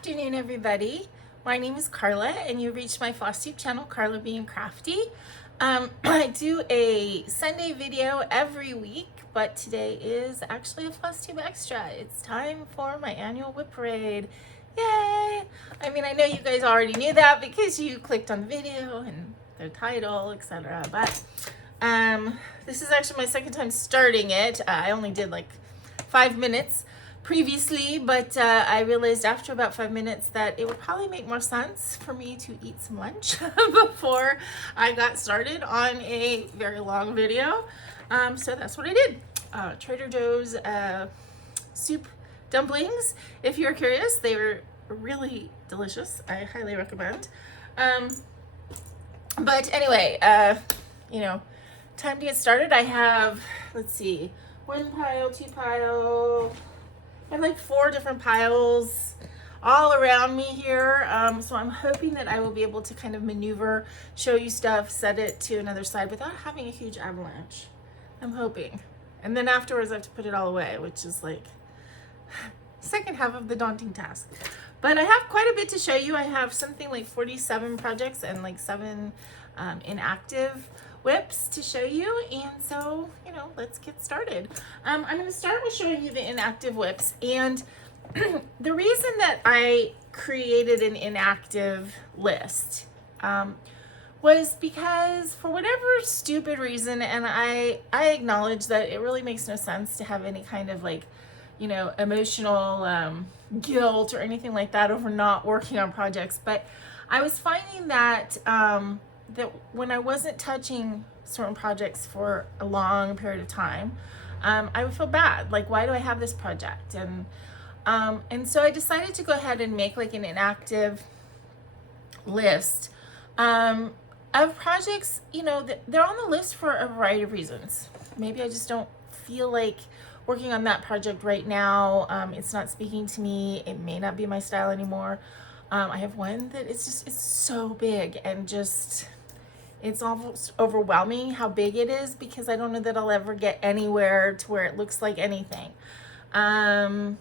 afternoon, everybody. My name is Karla, and you've reached my FlossTube channel, KarlaBeingCrafty. I do a Sunday video every week, but today is actually a FlossTube extra. It's time for my annual WIP parade. Yay! I mean, I know you guys already knew that because you clicked on the video and the title, etc. But this is actually my second time starting it. I only did like 5 minutes previously, but I realized after about 5 minutes that it would probably make more sense for me to eat some lunch before I got started on a very long video. So that's what I did. Trader Joe's soup dumplings. If you're curious, they were really delicious. I highly recommend. But anyway, you know, time to get started. I have, let's see, 1 pile, 2 pile. I have like 4 different piles all around me here. So I'm hoping that I will be able to kind of maneuver, show you stuff, set it to another side without having a huge avalanche. I'm hoping. And then afterwards I have to put it all away, which is like second half of the daunting task. But I have quite a bit to show you. I have something like 47 projects and like 7 inactive WIPs to show you, and so, you know, let's get started. I'm going to start with showing you the inactive WIPs, and the reason that I created an inactive list was because for whatever stupid reason, and I acknowledge that it really makes no sense to have any kind of like, you know, emotional guilt or anything like that over not working on projects, but I was finding that that when I wasn't touching certain projects for a long period of time, I would feel bad. Like, why do I have this project? And so I decided to go ahead and make like an inactive list of projects. You know, they're on the list for a variety of reasons. Maybe I just don't feel like working on that project right now. It's not speaking to me. It may not be my style anymore. I have one that it's so big and just, it's almost overwhelming how big it is, because I don't know that I'll ever get anywhere to where it looks like anything. You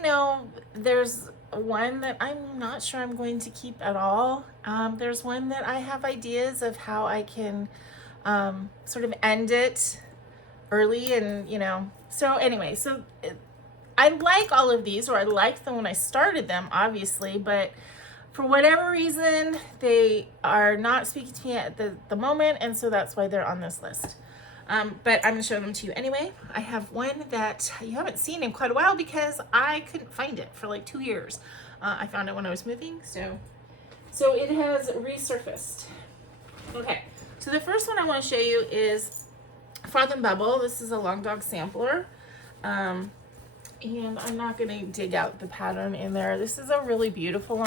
know, there's one that I'm not sure I'm going to keep at all. There's one that I have ideas of how I can sort of end it early, and you know, so anyway, so I like all of these, or I liked them when I started them, obviously, but for whatever reason, they are not speaking to me at the moment, and so that's why they're on this list. But I'm going to show them to you anyway. I have one that you haven't seen in quite a while because I couldn't find it for like 2 years. I found it when I was moving, so it has resurfaced. Okay, so the first one I want to show you is Froth and Bubble. This is a Long Dog sampler. And I'm not going to dig out the pattern in there. This is a really beautiful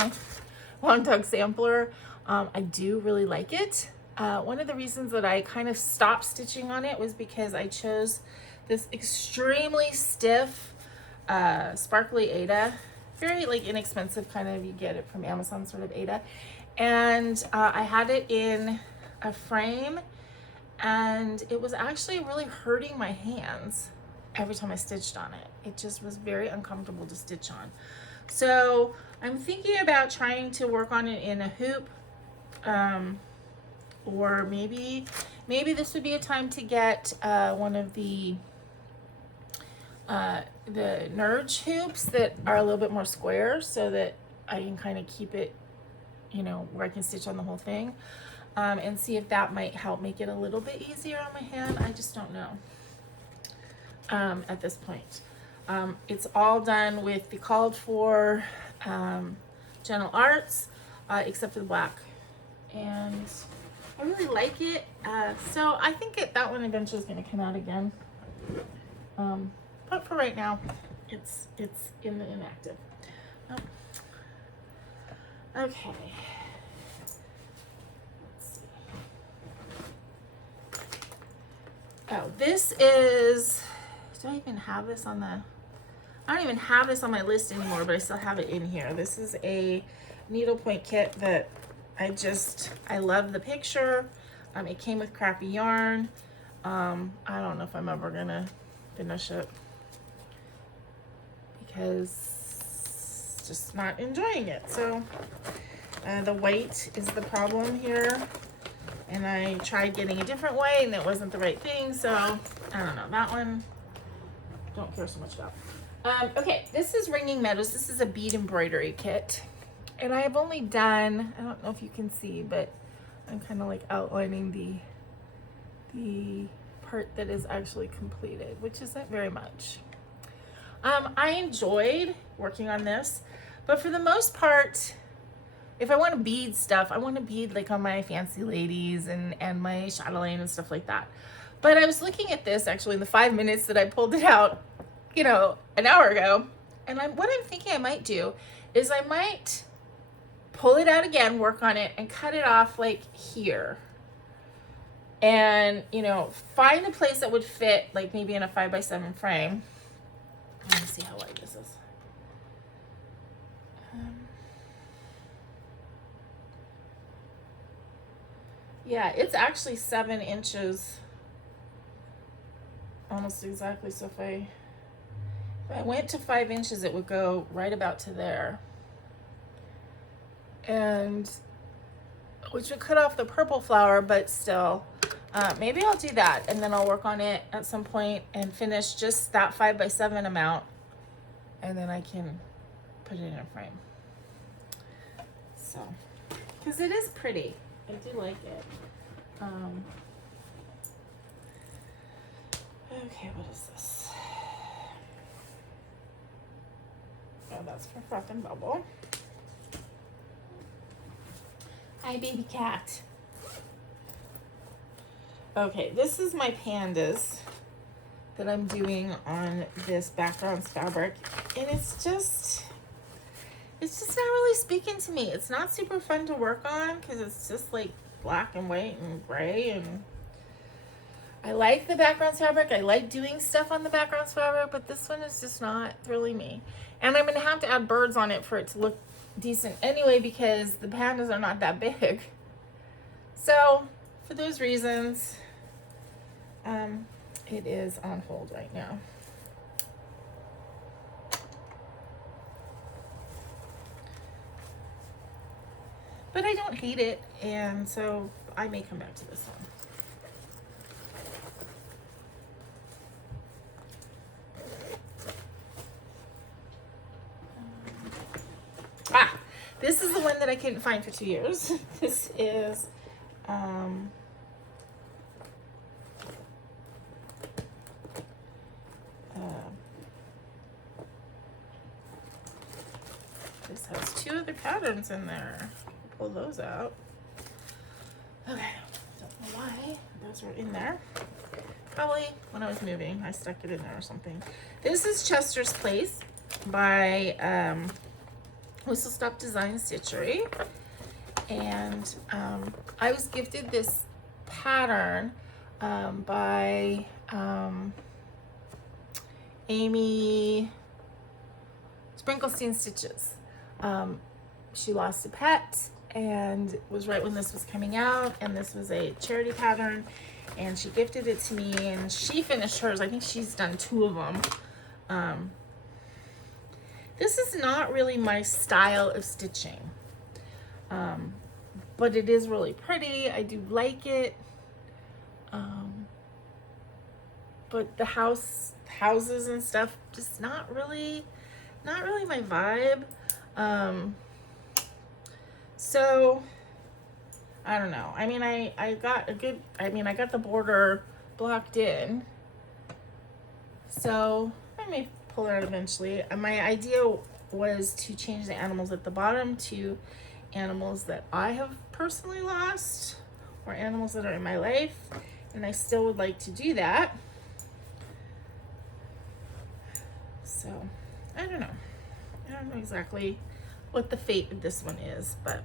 long dog sampler. I do really like it. One of the reasons that I kind of stopped stitching on it was because I chose this extremely stiff sparkly Aida, very like inexpensive kind of, you get it from Amazon sort of Aida, and I had it in a frame, and it was actually really hurting my hands every time I stitched on it. It just was very uncomfortable to stitch on. So I'm thinking about trying to work on it in a hoop, or maybe this would be a time to get one of the Nurge hoops that are a little bit more square, so that I can kind of keep it, you know, where I can stitch on the whole thing, and see if that might help make it a little bit easier on my hand. I just don't know at this point. It's all done with the called for Gentle Arts, except for the black, and I really like it. So I think that one eventually is going to come out again. But for right now, it's in the inactive. Oh. Okay. Let's see. Oh, this is, do I even have this on the, I don't even have this on my list anymore, but I still have it in here. This is a needlepoint kit that I love the picture. It came with crappy yarn. I don't know if I'm ever gonna finish it because was just not enjoying it. So the white is the problem here. And I tried getting a different way and it wasn't the right thing. So I don't know, that one, don't care so much about. Okay, this is Ringing Meadows. This is a bead embroidery kit. And I have only done, I don't know if you can see, but I'm kind of like outlining the part that is actually completed, which isn't very much. I enjoyed working on this, but for the most part, if I want to bead stuff, I want to bead like on my fancy ladies and my chatelaine and stuff like that. But I was looking at this actually in the 5 minutes that I pulled it out, you know, an hour ago. And what I'm thinking I might do is I might pull it out again, work on it, and cut it off like here. And, you know, find a place that would fit, like maybe in a 5x7 frame. Let me see how wide this is. Yeah, it's actually 7 inches, almost exactly. So if I went to 5 inches, it would go right about to there. And which would cut off the purple flower, but still, maybe I'll do that. And then I'll work on it at some point and finish just that 5x7 amount. And then I can put it in a frame. So, because it is pretty. I do like it. Okay, what is this? Oh, that's for Froth and Bubble. Hi, baby cat. Okay, this is my pandas that I'm doing on this backgrounds fabric, and it's just not really speaking to me. It's not super fun to work on because it's just like black and white and gray, and I like the backgrounds fabric. I like doing stuff on the backgrounds fabric, but this one is just not really me. And I'm gonna have to add birds on it for it to look decent anyway because the pandas are not that big. So for those reasons, it is on hold right now. But I don't hate it, and so I may come back to this one. This is the one that I couldn't find for 2 years. This is this has 2 other patterns in there. Pull those out. Okay, don't know why those were in there. Probably when I was moving, I stuck it in there or something. This is Chester's Place by Whistle Stop Design Stitchery, and I was gifted this pattern by Amy Sprinklestein Stitches. She lost a pet and was right when this was coming out, and this was a charity pattern, and she gifted it to me, and she finished hers. I think she's done 2 of them. This is not really my style of stitching, but it is really pretty. I do like it, but the houses and stuff, just not really my vibe. So I don't know. I mean, I got the border blocked in, so I may pull it out eventually. My idea was to change the animals at the bottom to animals that I have personally lost or animals that are in my life, and I still would like to do that. So I don't know exactly what the fate of this one is, but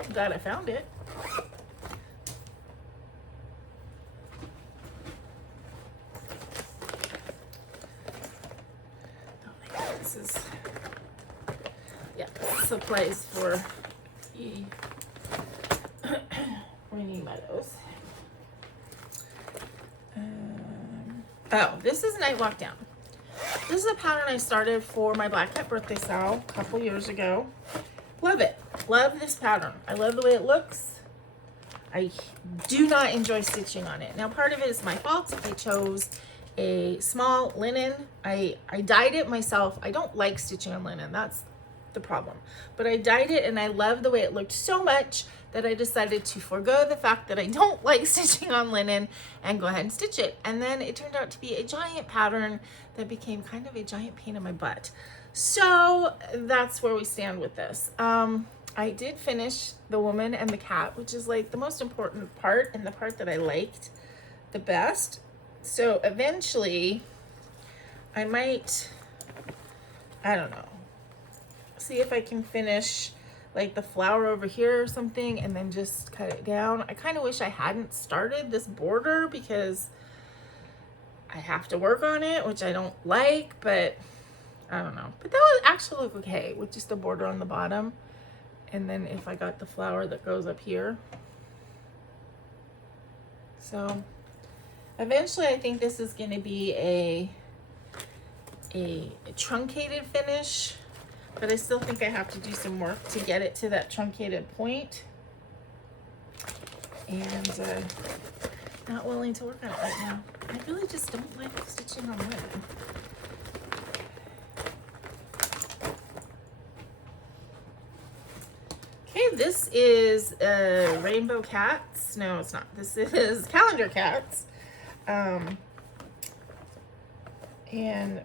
I'm glad I found it. This is a place for Ringing Meadows. Oh, this is Night Walk Down. This is a pattern I started for my Black Cat birthday sale a couple years ago. Love it. Love this pattern. I love the way it looks. I do not enjoy stitching on it. Now, part of it is my fault. I chose a small linen. I dyed it myself. I don't like stitching on linen. That's the problem. But I dyed it and I love the way it looked so much that I decided to forego the fact that I don't like stitching on linen and go ahead and stitch it. And then it turned out to be a giant pattern that became kind of a giant pain in my butt. So that's where we stand with this. I did finish the woman and the cat, which is like the most important part and the part that I liked the best. So eventually I might, I don't know, see if I can finish like the flower over here or something and then just cut it down. I kind of wish I hadn't started this border because I have to work on it, which I don't like, but I don't know. But that would actually look okay with just a border on the bottom. And then if I got the flower that goes up here. So eventually I think this is going to be a truncated finish, but I still think I have to do some work to get it to that truncated point. And not willing to work on it right now. I really just don't like stitching on wood. Okay, this is Rainbow Cats. No, it's not. This is Calendar Cats. And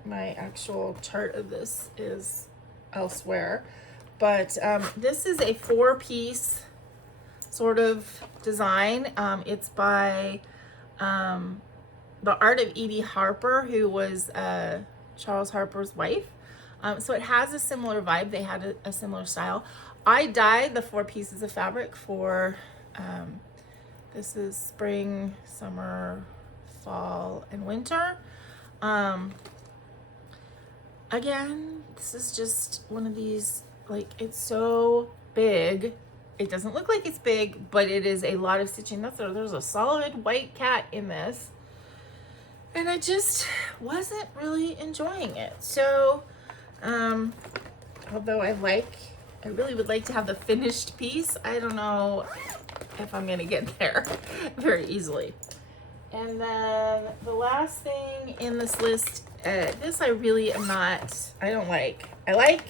my actual chart of this is elsewhere. But this is a 4-piece sort of design. It's by the art of Edie Harper, who was Charles Harper's wife. So it has a similar vibe. They had a similar style. I dyed the 4 pieces of fabric for, this is spring, summer, fall, and winter. Again, this is just one of these, like, it's so big. It doesn't look like it's big, but it is a lot of stitching. There's a solid white cat in this. And I just wasn't really enjoying it. So, although I really would like to have the finished piece, I don't know if I'm gonna get there very easily. And then the last thing in this list, this I really am not, I don't like. I like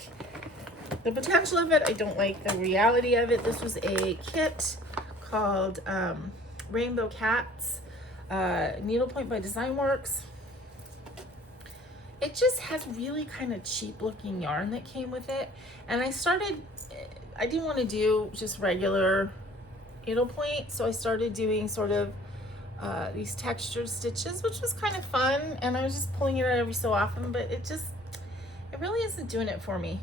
the potential of it. I don't like the reality of it. This was a kit called Rainbow Cats, Needlepoint by Design Works. It just has really kind of cheap looking yarn that came with it. And I didn't want to do just regular needlepoint, so I started doing sort of these textured stitches, which was kind of fun. And I was just pulling it out every so often, but it really isn't doing it for me.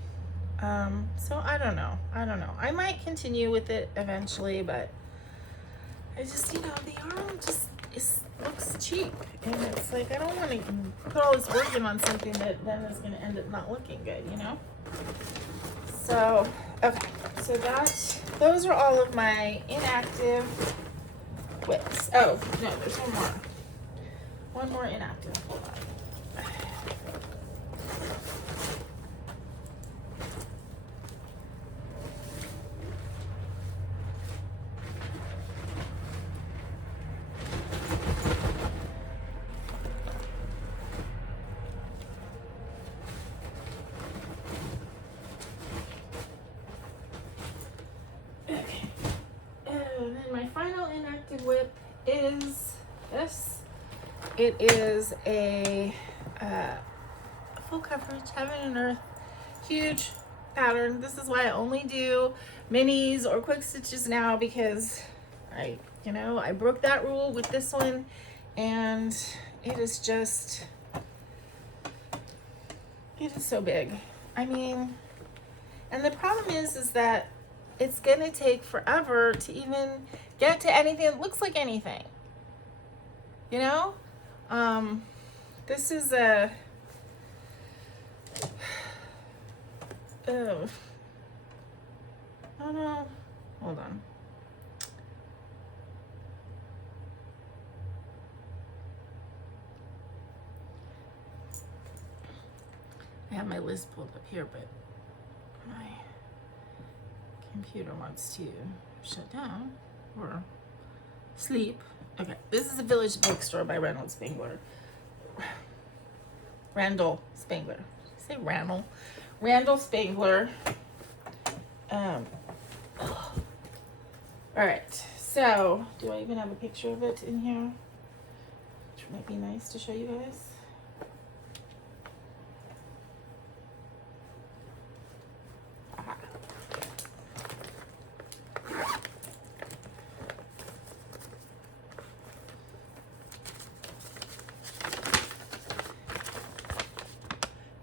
So I don't know. I might continue with it eventually, but I just, the yarn just looks cheap, and it's like I don't want to put all this work in on something that then is going to end up not looking good, So okay, so those are all of my inactive WIPs. Oh no, there's one more inactive. Hold on. WIP is this. It is a full coverage, heaven and earth, huge pattern. This is why I only do minis or quick stitches now, because I broke that rule with this one, and it is so big. I mean, and the problem is that it's gonna take forever to even get to anything that looks like anything. This is a oh no, hold on. have my list pulled up here, but my computer wants to shut down or sleep. Okay, this is a Village Bookstore by Randall Spangler. Randall Spangler. Did I say Randall? Randall Spangler. All right, so do I even have a picture of it in here? Which might be nice to show you guys.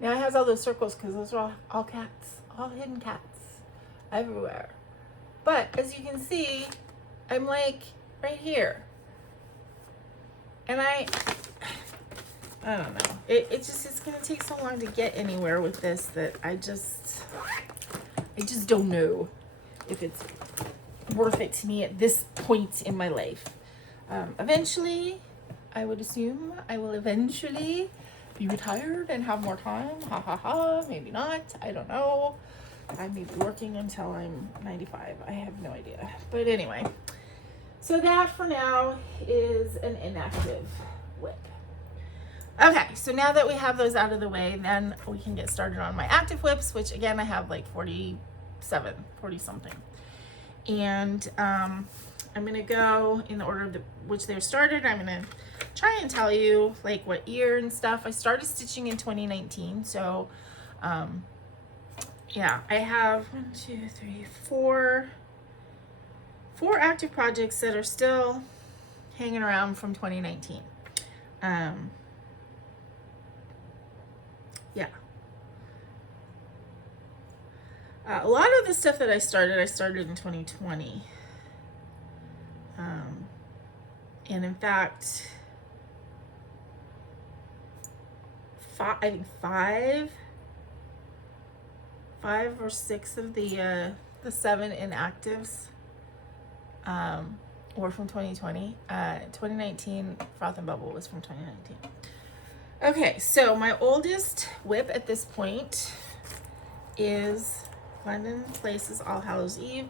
Now it has all those circles because those are all cats, all hidden cats everywhere. But as you can see, I'm like right here. And I don't know. It's gonna take so long to get anywhere with this that I just don't know if it's worth it to me at this point in my life. Eventually, I would assume I will eventually be retired and have more time. Ha ha ha. Maybe not. I don't know. I may be working until I'm 95. I have no idea. But anyway, so that for now is an inactive WIP. Okay, so now that we have those out of the way, then we can get started on my active WIPs, which again, I have like 40 something. And I'm gonna go in the order of which they're started. I'm gonna try and tell you like what year and stuff. I started stitching in 2019, so yeah, I have 4 active projects that are still hanging around from 2019. Yeah. A lot of the stuff that I started in 2020. And in fact, I think five or six of the 7 inactives were from 2020. 2019 Froth and Bubble was from 2019. Okay, so my oldest WIP at this point is London Places All Hallows Eve.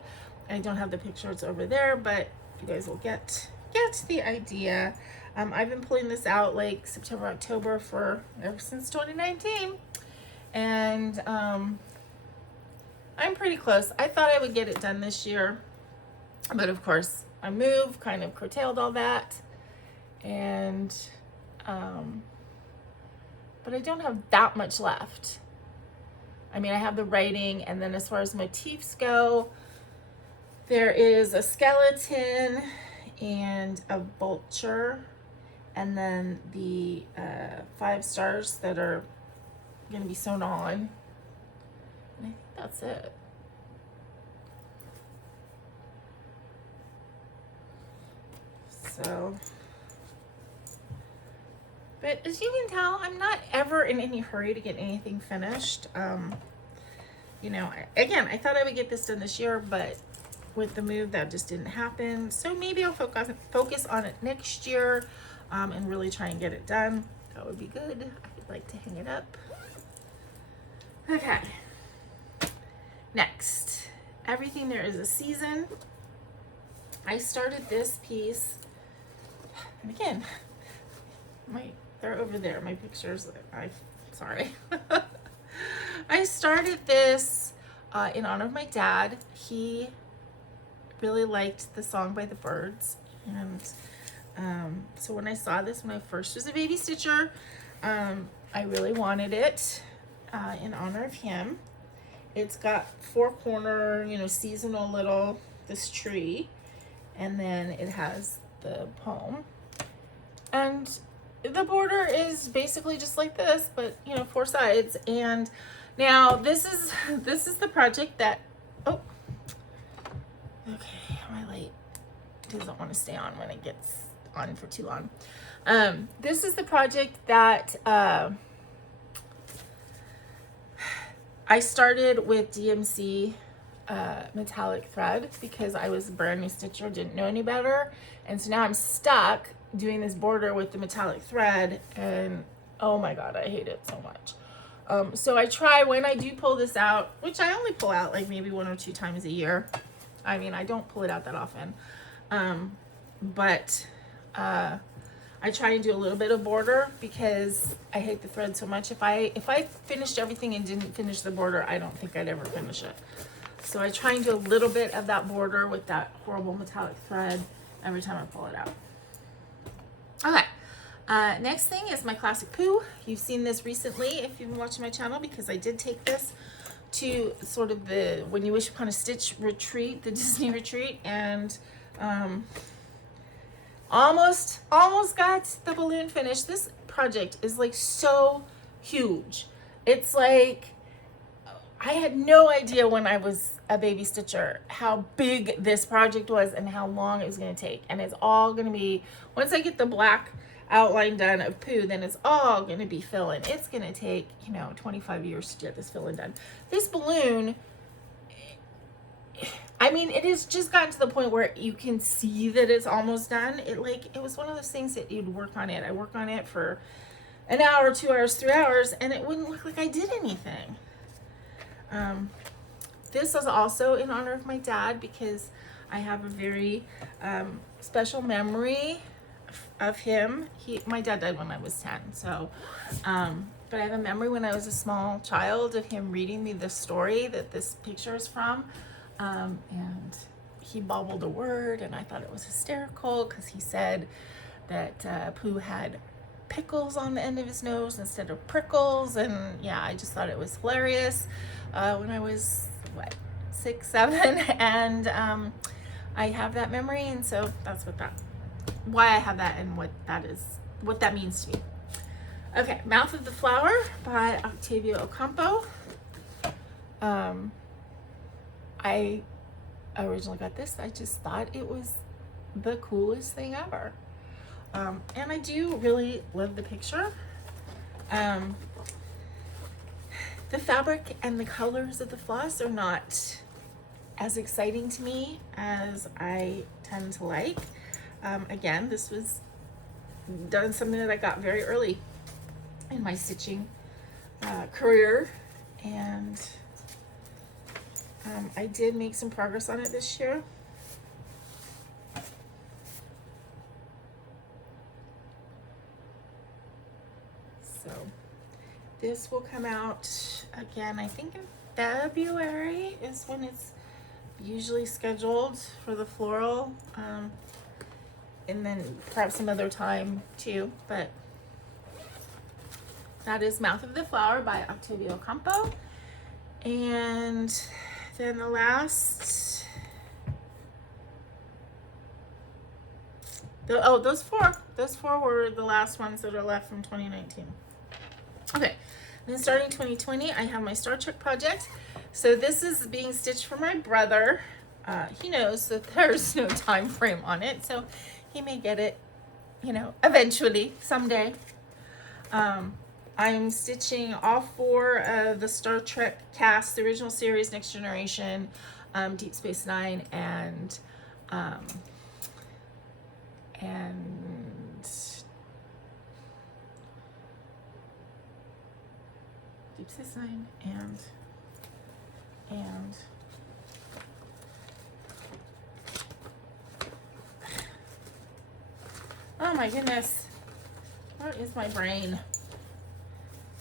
I don't have the picture, it's over there, but you guys will get the idea. I've been pulling this out like September, October for ever since 2019, and I'm pretty close. I thought I would get it done this year, but of course my move kind of curtailed all that, and but I don't have that much left. I mean, I have the writing, and then as far as motifs go, there is a skeleton and a vulture, and then the 5 stars that are going to be sewn on. And I think that's it. So, but as you can tell, I'm not ever in any hurry to get anything finished. You know, again, I thought I would get this done this year, but with the move, that just didn't happen. So maybe I'll focus on it next year and really try and get it done. That would be good. I'd like to hang it up. Okay. Next, Everything There Is a Season. I started this piece, and again, they're over there, my pictures. Sorry. I started this in honor of my dad. He really liked the song by the Birds, and so when I saw this when I first was a baby stitcher, I really wanted it in honor of him. It's got 4-corner, you know, seasonal this tree, and then it has the poem, and the border is basically just like this, but you know, 4 sides. And now this is the project that, oh, okay, my light doesn't want to stay on when it gets on for too long. This is the project that I started with DMC metallic thread because I was a brand new stitcher, didn't know any better, and so now I'm stuck doing this border with the metallic thread, and oh my god, I hate it so much. So I try when I do pull this out, which I only pull out like maybe 1 or 2 times a year. I mean, I don't pull it out that often. But I try and do a little bit of border because I hate the thread so much. If I finished everything and didn't finish the border, I don't think I'd ever finish it. So I try and do a little bit of that border with that horrible metallic thread every time I pull it out. Okay. Next thing is my classic poo. You've seen this recently if you've been watching my channel, because I did take this to sort of the When You Wish Upon a Stitch retreat, the Disney retreat, and almost got the balloon finished. This project is like so huge. It's like, I had no idea when I was a baby stitcher how big this project was and how long it was going to take. And it's all going to be, once I get the black outline done of poo, then it's all going to be fill-in. It's going to take, 25 years to get this fill-in done. This balloon, I mean, it has just gotten to the point where you can see that it's almost done. It was one of those things that you'd work on it. I work on it for an hour, 2 hours, 3 hours, and it wouldn't look like I did anything. This is also in honor of my dad, because I have a very special memory of him. My dad died when I was 10, so but I have a memory when I was a small child of him reading me the story that this picture is from, and he bobbled a word, and I thought it was hysterical because he said that Pooh had pickles on the end of his nose instead of prickles, and yeah, I just thought it was hilarious when I was 6, 7, and I have that memory, and so that's why I have that and what that means to me. Okay, Mouth of the Flower by Octavio Ocampo. I originally got this. I just thought it was the coolest thing ever. And I do really love the picture. The fabric and the colors of the floss are not as exciting to me as I tend to like. Again, this was something that I got very early in my stitching career, and I did make some progress on it this year. So this will come out again, I think in February is when it's usually scheduled for the floral, and then perhaps some other time too, but that is Mouth of the Flower by Octavio Ocampo. And then the last, those four were the last ones that are left from 2019. Okay, then starting 2020, I have my Star Trek project. So this is being stitched for my brother. He knows that there's no time frame on it, so he may get it, eventually, someday. I'm stitching all 4 of the Star Trek cast, the original series, Next Generation, Deep Space Nine, and Deep Space Nine, and oh my goodness, what is my brain?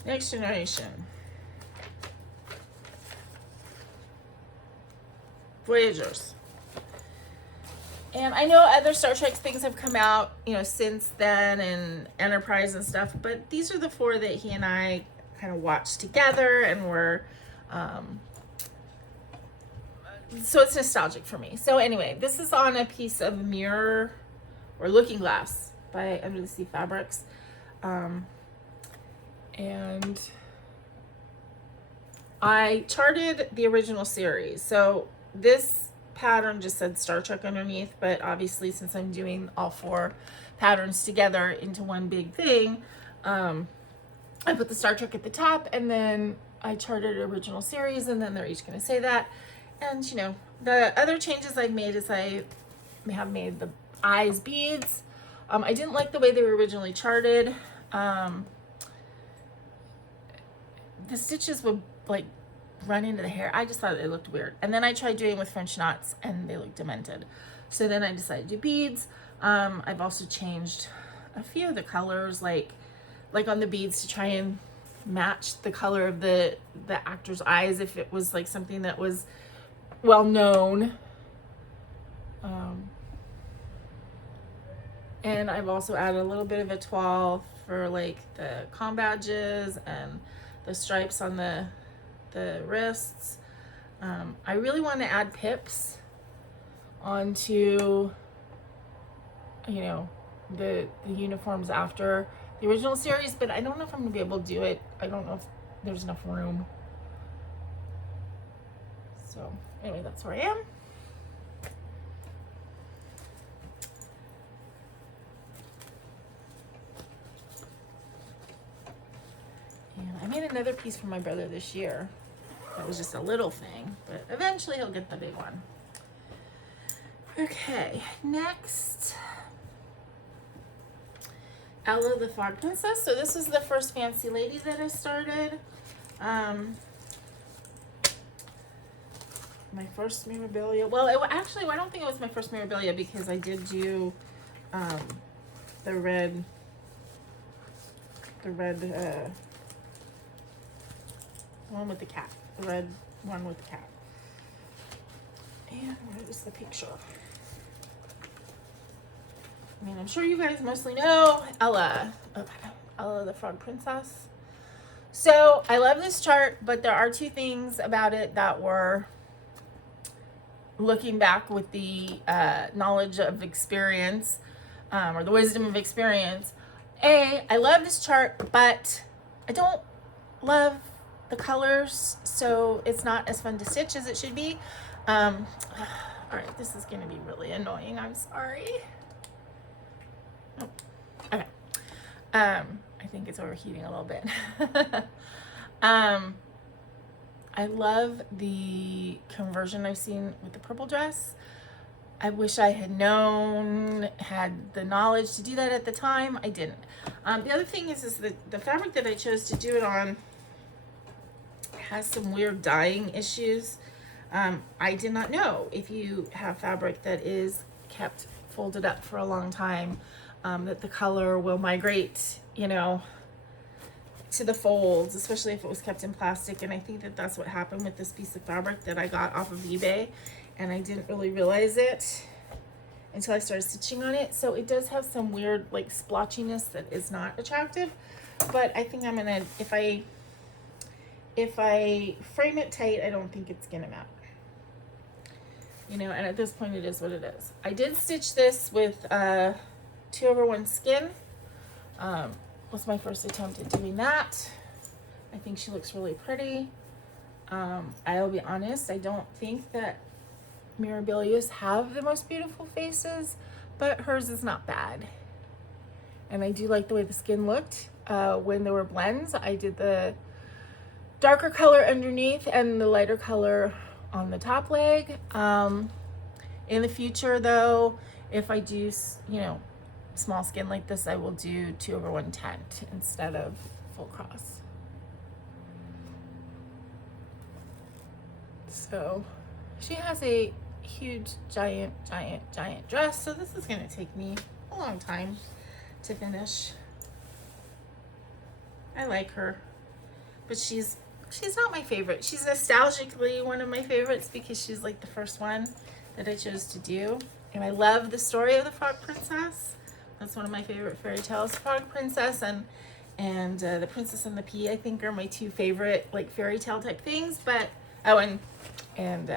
Next Generation, Voyagers. And I know other Star Trek things have come out, since then, and Enterprise and stuff, but these are the 4 that he and I kind of watched together, and were, so it's nostalgic for me. So anyway, this is on a piece of mirror or looking glass by Under the Sea Fabrics. And I charted the original series. So this pattern just said Star Trek underneath, but obviously since I'm doing all 4 patterns together into one big thing, I put the Star Trek at the top, and then I charted original series, and then they're each going to say that. And the other changes I've made is I have made the eyes beads. I didn't like the way they were originally charted. the stitches would like run into the hair. I just thought it looked weird. And then I tried doing with French knots and they looked demented. So then I decided to do beads. I've also changed a few of the colors, like on the beads, to try and match the color of the actor's eyes if it was like something that was well known. And I've also added a little bit of Etoile for like the com badges and the stripes on the wrists. I really want to add pips onto, you know, the uniforms after the original series, but I don't know if I'm gonna be able to do it. I don't know if there's enough room. So anyway, that's where I am. And I made another piece for my brother this year. That was just a little thing, but eventually he'll get the big one. Okay, next, Ella the Frog Princess. So this was the first fancy lady that I started. My first memorabilia. Well, actually, I don't think it was my first memorabilia because I did do the red one with the cat. The red one with the cat. And where is the picture? I mean, I'm sure you guys mostly know Ella. Okay, Ella the Frog Princess. So I love this chart, but there are two things about it that were, looking back with the knowledge of experience, or the wisdom of experience. I love this chart, but I don't love the colors, so it's not as fun to stitch as it should be. All right, this is gonna be really annoying. I'm sorry. Oh, okay. I think it's overheating a little bit. I love the conversion I've seen with the purple dress. I wish I had had the knowledge to do that at the time. I didn't. The other thing is that the fabric that I chose to do it on has some weird dyeing issues. I did not know if you have fabric that is kept folded up for a long time, that the color will migrate, you know, to the folds, especially if it was kept in plastic. And I think that that's what happened with this piece of fabric that I got off of eBay, and I didn't really realize it until I started stitching on it. So it does have some weird like splotchiness that is not attractive, but I think I'm gonna, if I frame it tight, I don't think it's gonna matter, you know. And at this point it is what it is. I did stitch this with 2/1 skin. Was my first attempt at doing that. I think she looks really pretty. I'll be honest, I don't think that Mirabilias have the most beautiful faces, but hers is not bad. And I do like the way the skin looked. When there were blends, I did the darker color underneath and the lighter color on the top leg. In the future though, if I do, you know, small skin like this, I will do 2/1 tent instead of full cross. So she has a huge, giant dress. So this is gonna take me a long time to finish. I like her, but she's not my favorite. She's nostalgically one of my favorites because she's like the first one that I chose to do. And I love the story of the Frog Princess. That's one of my favorite fairy tales. Frog Princess and The Princess and the Pea, I think, are my two favorite like fairy tale type things. But oh, and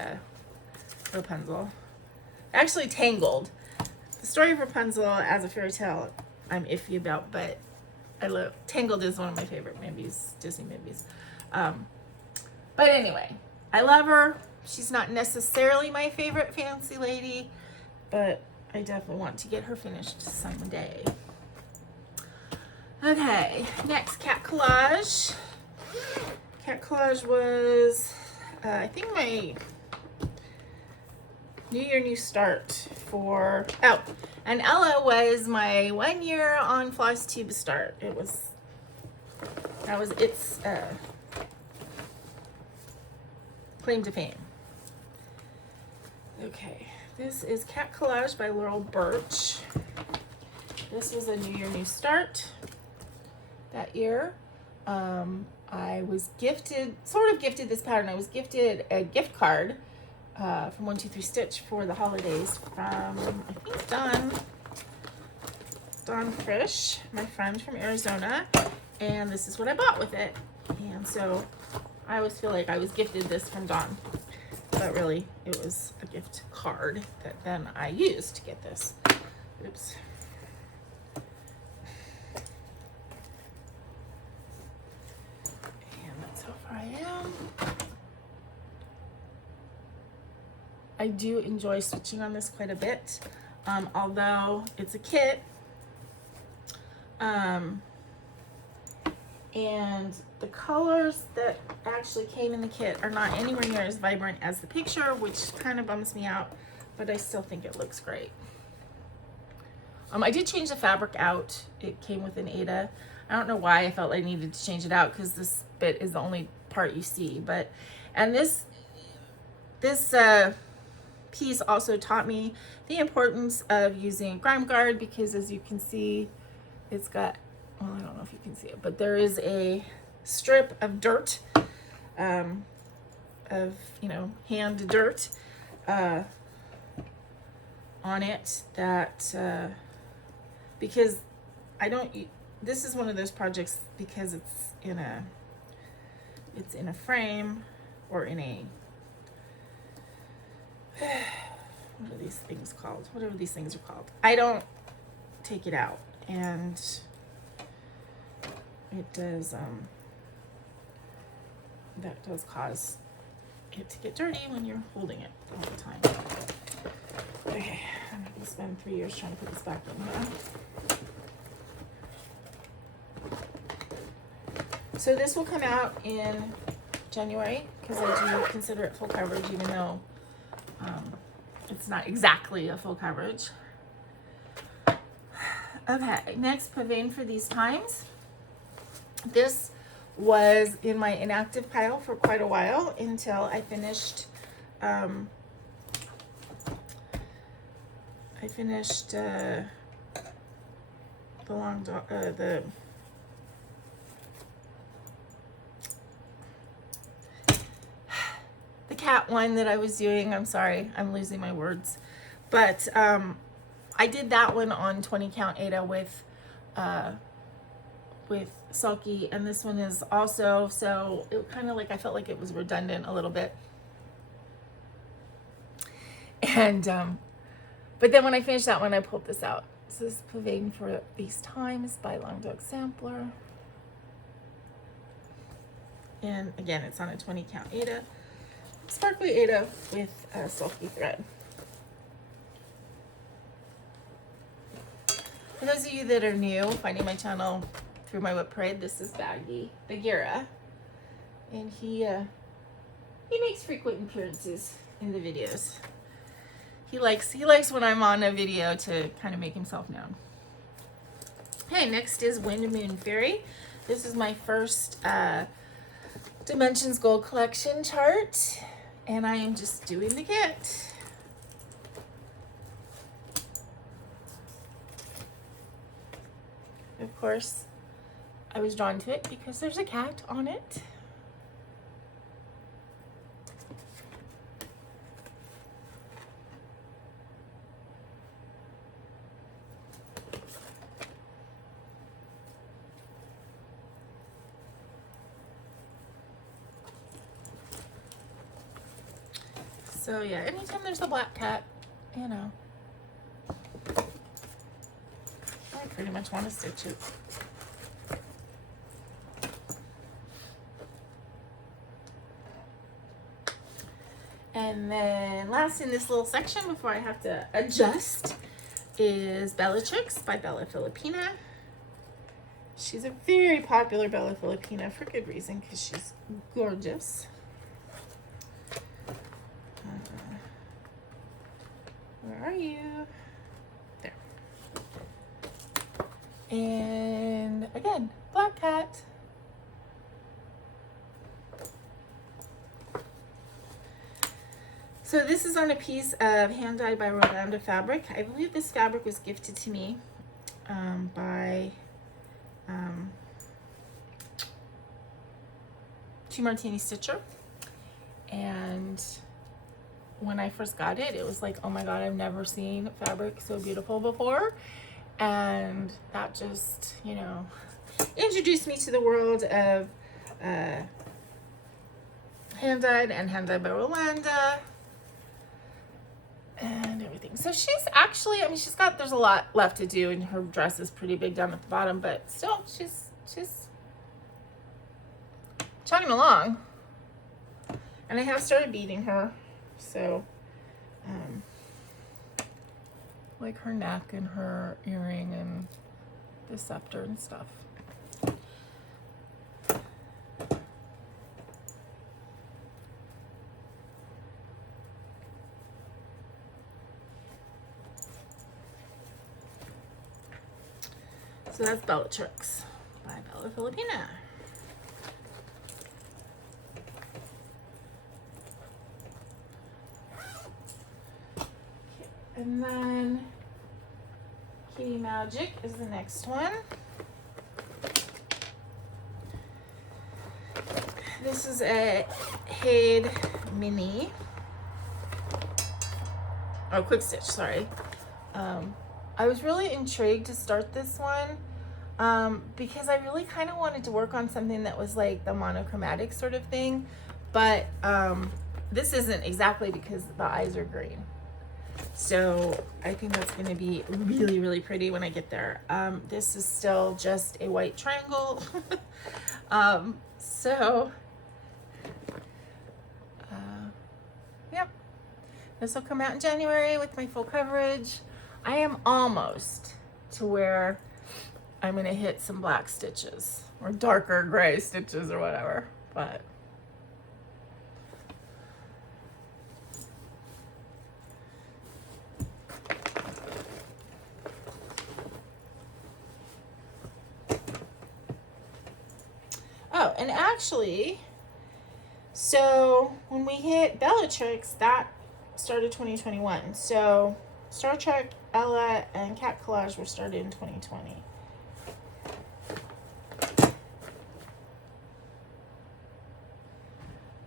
Rapunzel. Actually, Tangled. The story of Rapunzel as a fairy tale, I'm iffy about, but I love Tangled is one of my favorite movies, Disney movies. But anyway, I love her. She's not necessarily my favorite fancy lady, but I definitely want to get her finished someday. Okay, next, Cat Collage. Cat Collage was, I think, my New Year, New Start for, oh, and Ella was my 1 year on FlossTube start. That was its claim to fame. Okay, this is Cat Collage by Laurel Birch. This was a New Year, New Start that year. I was gifted, sort of gifted this pattern. I was gifted a gift card from 123 Stitch for the holidays from, I think, Don Frisch, my friend from Arizona, and this is what I bought with it. And so I always feel like I was gifted this from Don, but really it was a gift card that then I used to get this. Oops. And that's how far I am. I do enjoy switching on this quite a bit, although it's a kit. And the colors that actually came in the kit are not anywhere near as vibrant as the picture, which kind of bums me out, but I still think it looks great. I did change the fabric out. It came with an Aida. I don't know why I felt I needed to change it out, because this bit is the only part you see. But, and this piece also taught me the importance of using grime guard, because as you can see, it's got, well, I don't know if you can see it, but there is a strip of dirt, of, you know, hand dirt on it that, because I don't, this is one of those projects because it's in a frame, or in a, what are these things called? Whatever these things are called. I don't take it out, and it does, that does cause it to get dirty when you're holding it all the time. Okay, I'm not gonna spend 3 years trying to put this back in here. So this will come out in January, because I do consider it full coverage, even though it's not exactly a full coverage. Okay, next, Pavane for These Times. This was in my inactive pile for quite a while until I finished the cat one that I was doing. I'm sorry, I'm losing my words, but I did that one on 20 count Aida with Sulky, and this one is also, so it kind of like, I felt like it was redundant a little bit. And but then when I finished that one, I pulled this out. So this is Pavane for These Times by Long Dog Sampler, and again, it's on a 20 count Aida, sparkly Aida with Sulky thread. For those of you that are new, finding my channel through my WIP parade, this is Bagheera, and he makes frequent appearances in the videos. He likes when I'm on a video to kind of make himself known. Okay, next is Wind Moon Fairy. This is my first Dimensions Gold Collection chart, and I am just doing the kit. Of course, I was drawn to it because there's a cat on it. So yeah, anytime there's a black cat, you know, I pretty much want to stitch it. And then last in this little section before I have to adjust is Bella Chicks by Bella Filipina. She's a very popular Bella Filipina for good reason, because she's gorgeous. Where are you? There. And again, black cat. So this is on a piece of hand dyed by Rolanda fabric. I believe this fabric was gifted to me by Two Martini Stitcher. And when I first got it, it was like, oh my God, I've never seen fabric so beautiful before. And that just, you know, introduced me to the world of hand dyed and hand dyed by Rolanda and everything. So she's actually, I mean, there's a lot left to do, and her dress is pretty big down at the bottom, but still she's chugging along. And I have started beading her, so like her neck and her earring and the scepter and stuff. So that's Bellatrix by Bella Filipina. And then Kitty Magic is the next one. This is a Hade Mini. Oh, Quick Stitch, sorry. I was really intrigued to start this one because I really kind of wanted to work on something that was like the monochromatic sort of thing, but this isn't exactly because the eyes are green. So I think that's going to be really, really pretty when I get there. This is still just a white triangle. Yep. This will come out in January with my full coverage. I am almost to where I'm going to hit some black stitches or darker gray stitches or whatever, but oh, and actually, so when we hit Bellatrix, that started 2021. So Star Trek, Ella, and Cat Collage were started in 2020.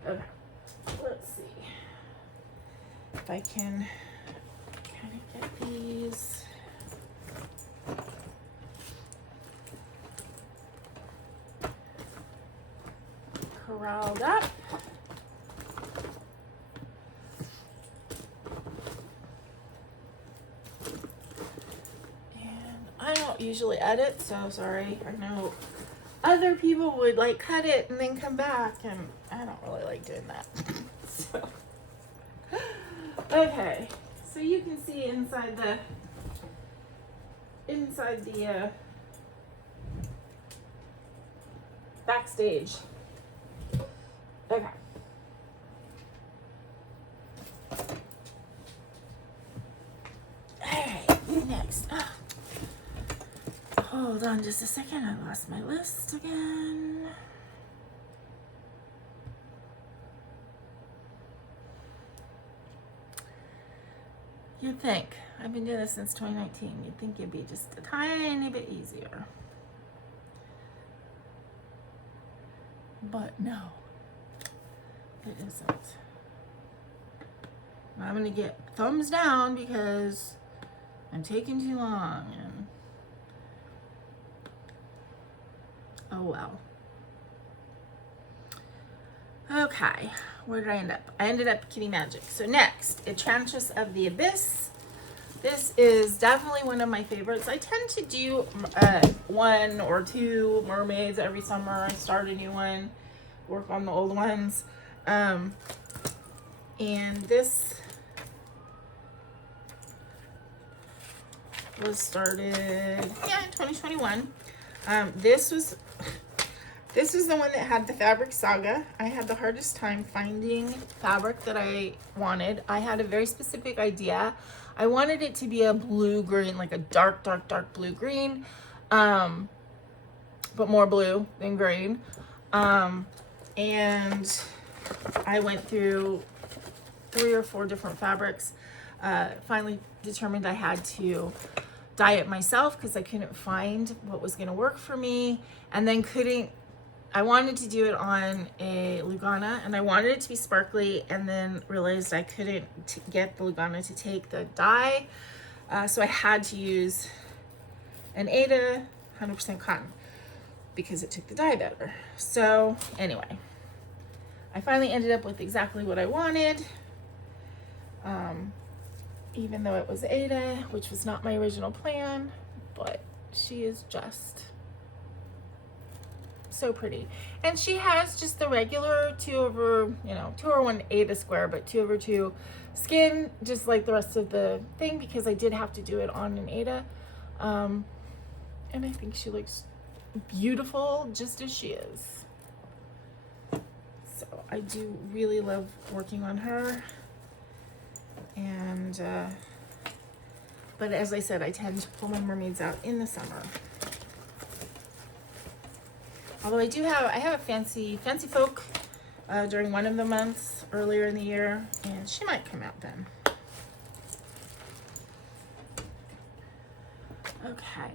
Okay, let's see if I can kind of get these. Corralled up. And I don't usually edit, so sorry. I know other people would like cut it and then come back, and I don't really like doing that. So, okay, so you can see inside the backstage. Okay. Alright, next. Oh. Hold on just a second. I lost my list again. You'd think. I've been doing this since 2019. You'd think it'd be just a tiny bit easier. But no. It isn't. I'm gonna get thumbs down because I'm taking too long, and oh well. Okay, where did I end up? I ended up Kitty Magic. So next, Enchantress of the Abyss. This is definitely one of my favorites. I tend to do one or two mermaids every summer. I start a new one, work on the old ones. And this was started, in 2021. This was the one that had the fabric saga. I had the hardest time finding fabric that I wanted. I had a very specific idea. I wanted it to be a blue-green, like a dark, dark, dark blue-green, but more blue than green. And I went through 3 or 4 different fabrics. Finally determined I had to dye it myself because I couldn't find what was going to work for me, and then I wanted to do it on a Lugana, and I wanted it to be sparkly, and then realized I couldn't get the Lugana to take the dye, so I had to use an Aida 100% cotton because it took the dye better. So anyway, I finally ended up with exactly what I wanted, even though it was Aida, which was not my original plan, but she is just so pretty. And she has just the regular 2/1 Aida square, but 2/2 skin, just like the rest of the thing, because I did have to do it on an Aida. And I think she looks beautiful just as she is. So I do really love working on her. And but as I said, I tend to pull my mermaids out in the summer. Although I have a fancy folk during one of the months earlier in the year, and she might come out then. Okay.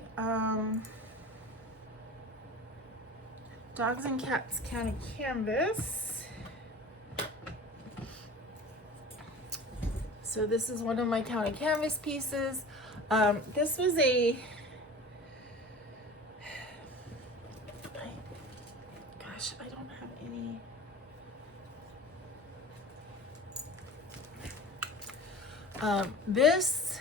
Dogs and Cats County Canvas. So this is one of my county canvas pieces. This was gosh, I don't have any. This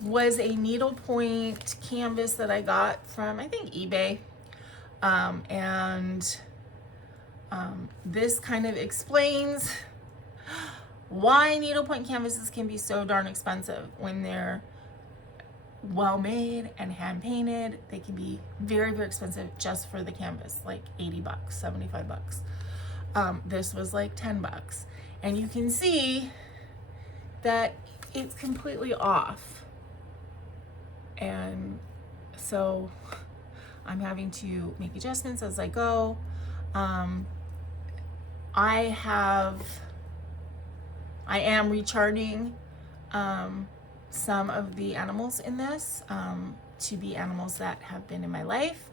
was a needlepoint canvas that I got from, I think, eBay. This kind of explains why needlepoint canvases can be so darn expensive. When they're well made and hand painted, they can be very, very expensive just for the canvas, like 80 bucks, 75 bucks. This was like 10 bucks. And you can see that it's completely off. And so I'm having to make adjustments as I go. I am recharting some of the animals in this to be animals that have been in my life.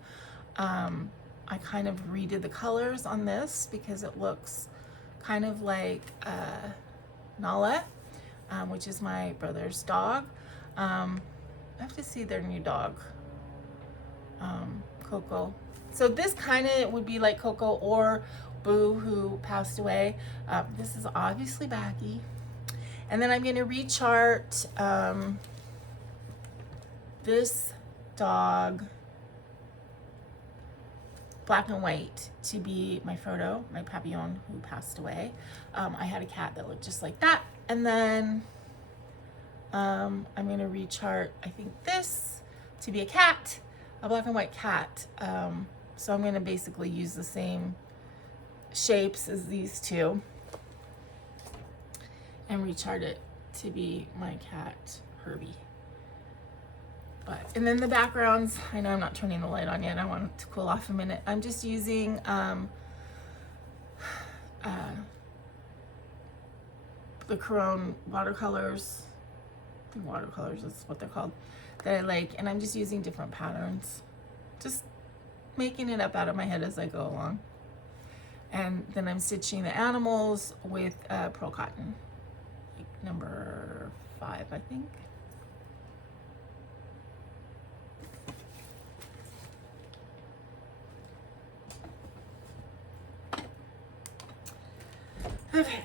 I kind of redid the colors on this because it looks kind of like Nala, which is my brother's dog. I have to see their new dog, Coco. So this kind of would be like Coco or Boo, who passed away. This is obviously baggy. And then I'm going to rechart this dog black and white to be my Frodo, my Papillon, who passed away. I had a cat that looked just like that. And then I'm going to rechart, I think, this to be a cat, a black and white cat. So I'm going to basically use the same shapes as these two and rechart it to be my cat, Herbie. And then the backgrounds, I know I'm not turning the light on yet. I want it to cool off a minute. I'm just using the Caron watercolors. I think watercolors is what they're called, that I like. And I'm just using different patterns. Just making it up out of my head as I go along. And then I'm stitching the animals with pearl cotton, like number 5, I think. Okay.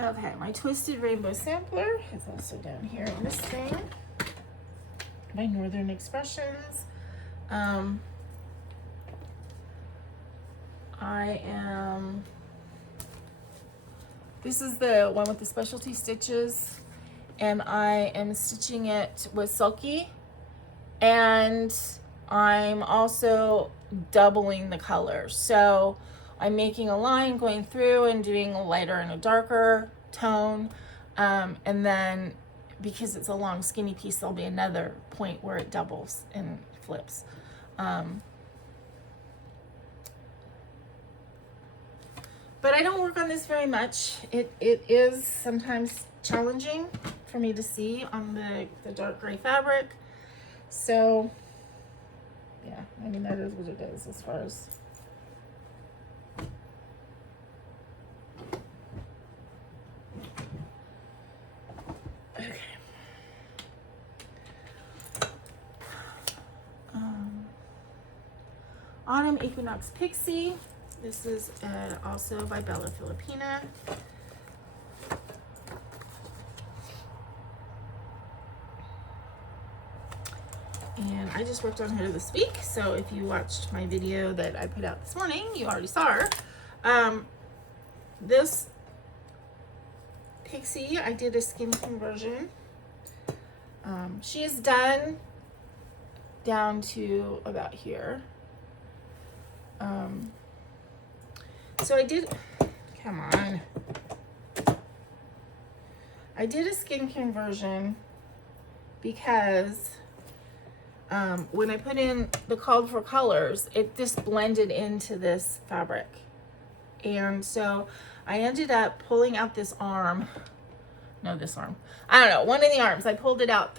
Okay, my Twisted Rainbow sampler is also down here in this thing. My Northern Expressions. This is the one with the specialty stitches, and I am stitching it with Sulky, and I'm also doubling the color. So I'm making a line going through and doing a lighter and a darker tone, and then because it's a long skinny piece, there'll be another point where it doubles and flips. I don't work on this very much. It is sometimes challenging for me to see on the dark gray fabric. So yeah, I mean, that is what it is as far as. Okay. Autumn Equinox Pixie. This is also by Bella Filipina. And I just worked on her this week, so if you watched my video that I put out this morning, you already saw her. This Pixie, I did a skin conversion. She is done down to about here. So I did, come on. I did a skin conversion because when I put in the called for colors, it just blended into this fabric. And so I ended up pulling out this arm. No, this arm. I don't know, one of the arms. I pulled it out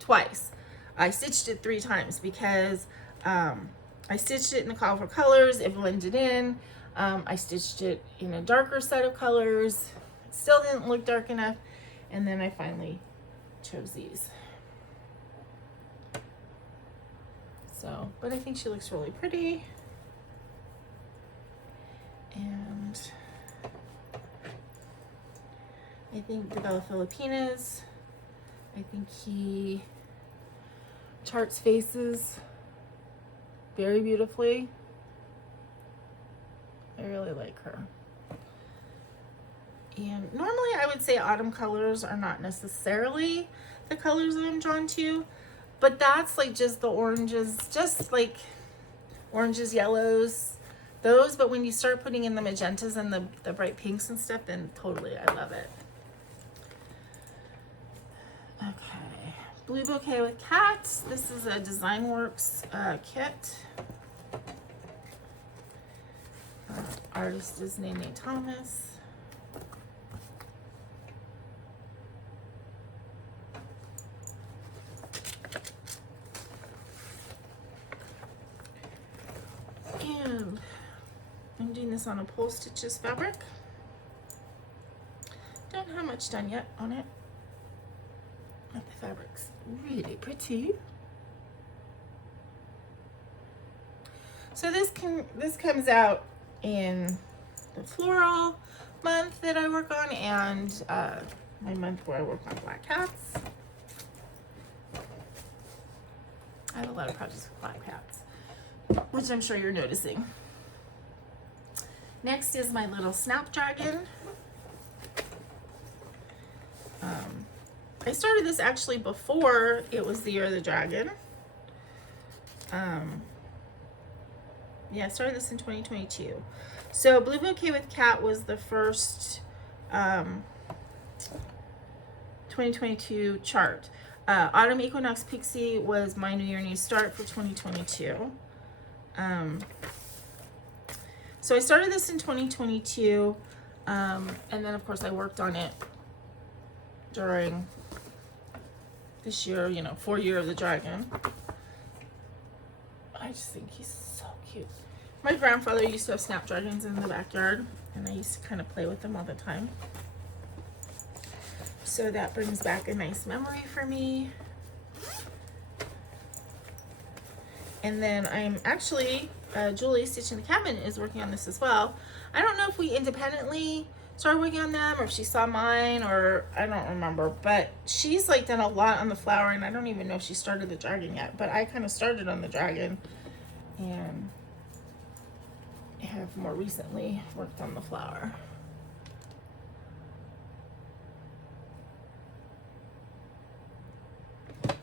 twice. I stitched it 3 times because I stitched it in the call for colors. It blended in. I stitched it in a darker set of colors. It still didn't look dark enough. And then I finally chose these. So, but I think she looks really pretty. And I think the Bella Filipinas, I think he charts faces very beautifully. I really like her. And normally I would say autumn colors are not necessarily the colors that I'm drawn to, but that's like just the oranges, just like oranges, yellows, those. But when you start putting in the magentas and the bright pinks and stuff, then totally I love it. Okay, Blue Bouquet with CAT. This is a Design Works kit. Artist is Nene Thomas. And I'm doing this on a pole stitches fabric. Don't have much done yet on it. But the fabric's really pretty. So this comes out in the floral month that I work on, and my month where I work on black cats. I have a lot of projects with black cats, which I'm sure you're noticing. Next is my little Snapdragon. I started this actually before it was the Year of the Dragon. Yeah, I started this in 2022. So Blue Bouquet with CAT was the first 2022 chart. Autumn Equinox Pixie was my New Year New Start for 2022. So I started this in 2022, and then of course I worked on it during this year, you know, for Year of the Dragon. I just think he's so cute. My grandfather used to have snapdragons in the backyard, and I used to kind of play with them all the time. So that brings back a nice memory for me. And then I'm actually, Julie Stitch in the Cabin is working on this as well. I don't know if we independently started working on them or if she saw mine, or I don't remember, but she's like done a lot on the flower, and I don't even know if she started the dragon yet, but I kind of started on the dragon and have more recently worked on the flower.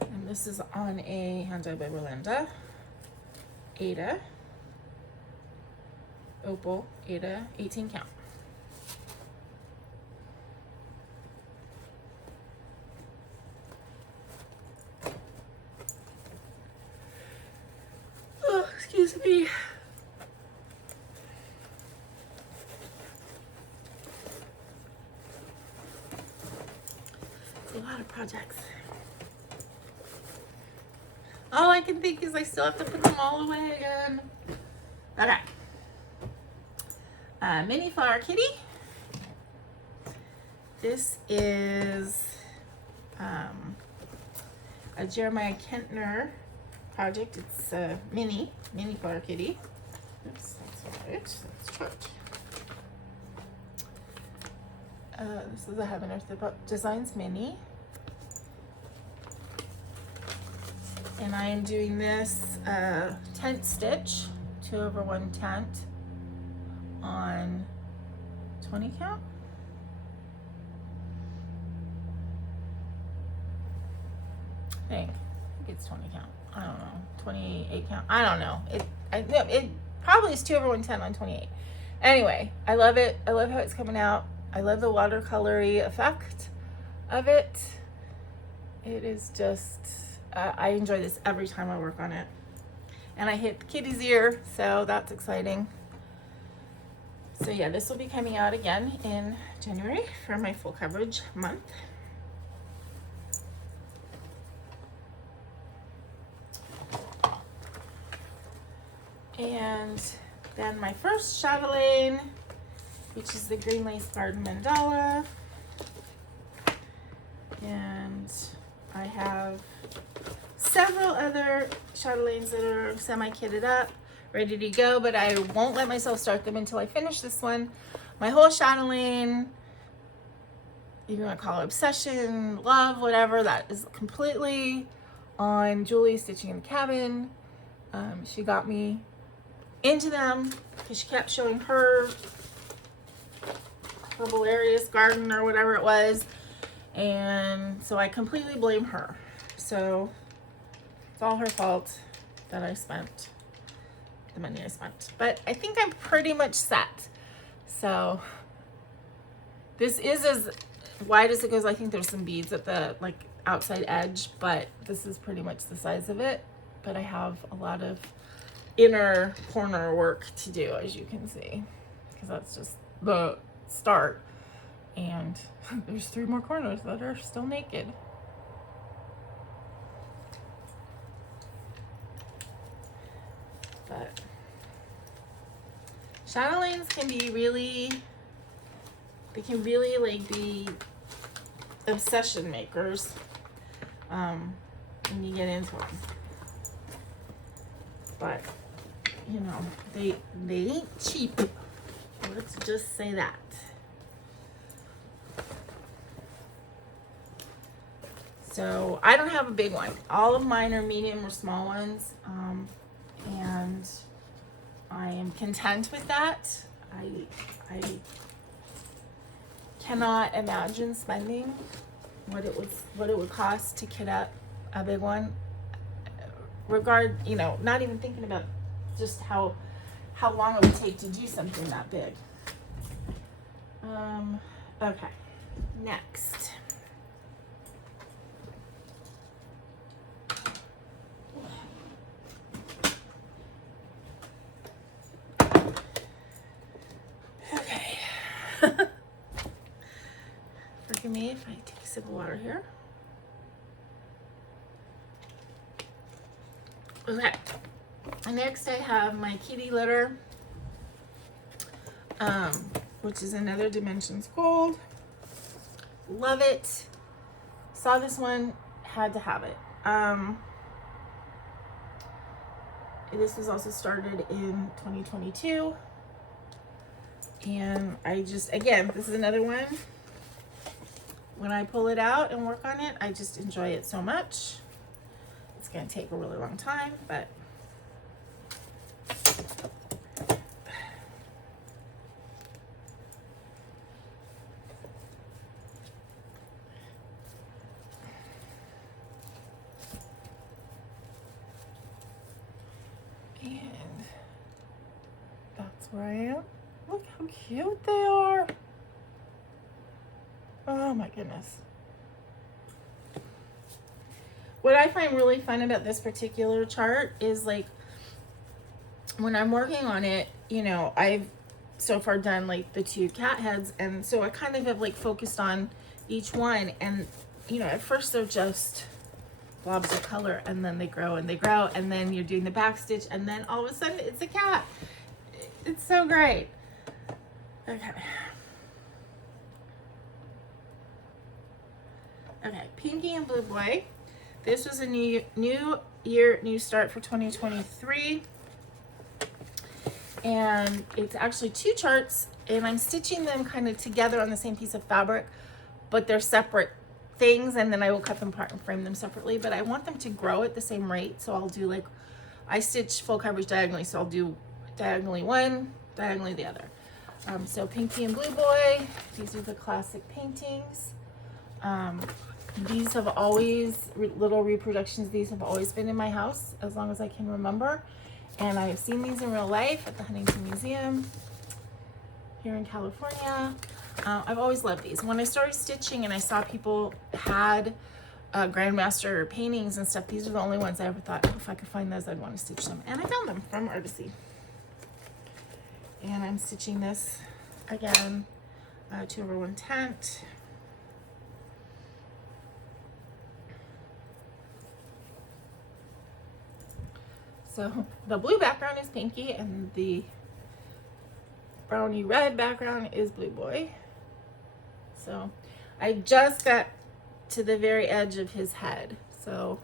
And this is on a hand dyed by Rolanda Aida opal Aida 18 count. Oh, excuse me. lengthy because I still have to put them all away again. Okay. Mini Flower Kitty. This is a Jeremiah Kentner project. It's a mini Flower Kitty. Oops, that's right. That's right. This is a Heaven Earth Designs mini. And I am doing this tent stitch, 2/1 tent on 20 count. I think it's 20 count. I don't know, 28 count. I don't know. It probably is 2/110 on 28. Anyway, I love it. I love how it's coming out. I love the watercolory effect of it. It is just, I enjoy this every time I work on it. And I hit the kitty's ear, so that's exciting. So yeah, this will be coming out again in January for my full coverage month. And then my first chatelaine, which is the Green Lace Garden Mandala. And I have several other chatelaines that are semi-kitted up, ready to go, but I won't let myself start them until I finish this one. My whole chatelaine, you want to call it obsession, love, whatever, that is completely on Julie Stitching in the Cabin. She got me into them because she kept showing her Herbalarious garden or whatever it was, and so I completely blame her. So it's all her fault that I spent the money I spent, but I think I'm pretty much set. So this is as wide as it goes. I think there's some beads at the like outside edge, but this is pretty much the size of it. But I have a lot of inner corner work to do, as you can see, because that's just the start, and there's 3 more corners that are still naked. But chatelaines can be really, they can really like be obsession makers when you get into them. But you know, they ain't cheap. Let's just say that. So I don't have a big one. All of mine are medium or small ones, and I am content with that. I cannot imagine spending what it would cost to kit up a big one. You know, not even thinking about just how long it would take to do something that big. Okay, next. Okay. Forgive me if I take a sip of water here. Okay, next I have my kitty litter, which is another Dimensions Gold. Love it. Saw this one, had to have it. This was also started in 2022, and I just, again, this is another one. When I pull it out and work on it, I just enjoy it so much. It's going to take a really long time, but and that's where I am. Look how cute they are. Oh my goodness. What I find really fun about this particular chart is like when I'm working on it, you know, I've so far done like the 2 cat heads, and so I kind of have like focused on each one, and you know, at first they're just blobs of color, and then they grow and they grow, and then you're doing the back stitch, and then all of a sudden it's a cat. It's so great. Okay. Okay, Pinky and Blue Boy. This was a new year, new start for 2023. And it's actually 2 charts, and I'm stitching them kind of together on the same piece of fabric, but they're separate things, and then I will cut them apart and frame them separately. But I want them to grow at the same rate, so I'll do like, I stitch full coverage diagonally, so I'll do diagonally one, diagonally the other. So Pinky and Blue Boy, these are the classic paintings. These have always, little reproductions, these have always been in my house as long as I can remember. And I've seen these in real life at the Huntington Museum here in California. I've always loved these. When I started stitching and I saw people had Grandmaster paintings and stuff, these are the only ones I ever thought, oh, if I could find those, I'd want to stitch them. And I found them from Artisy. And I'm stitching this again, 2/1 tent. So the blue background is Pinky, and the brownie red background is Blue Boy. So I just got to the very edge of his head. So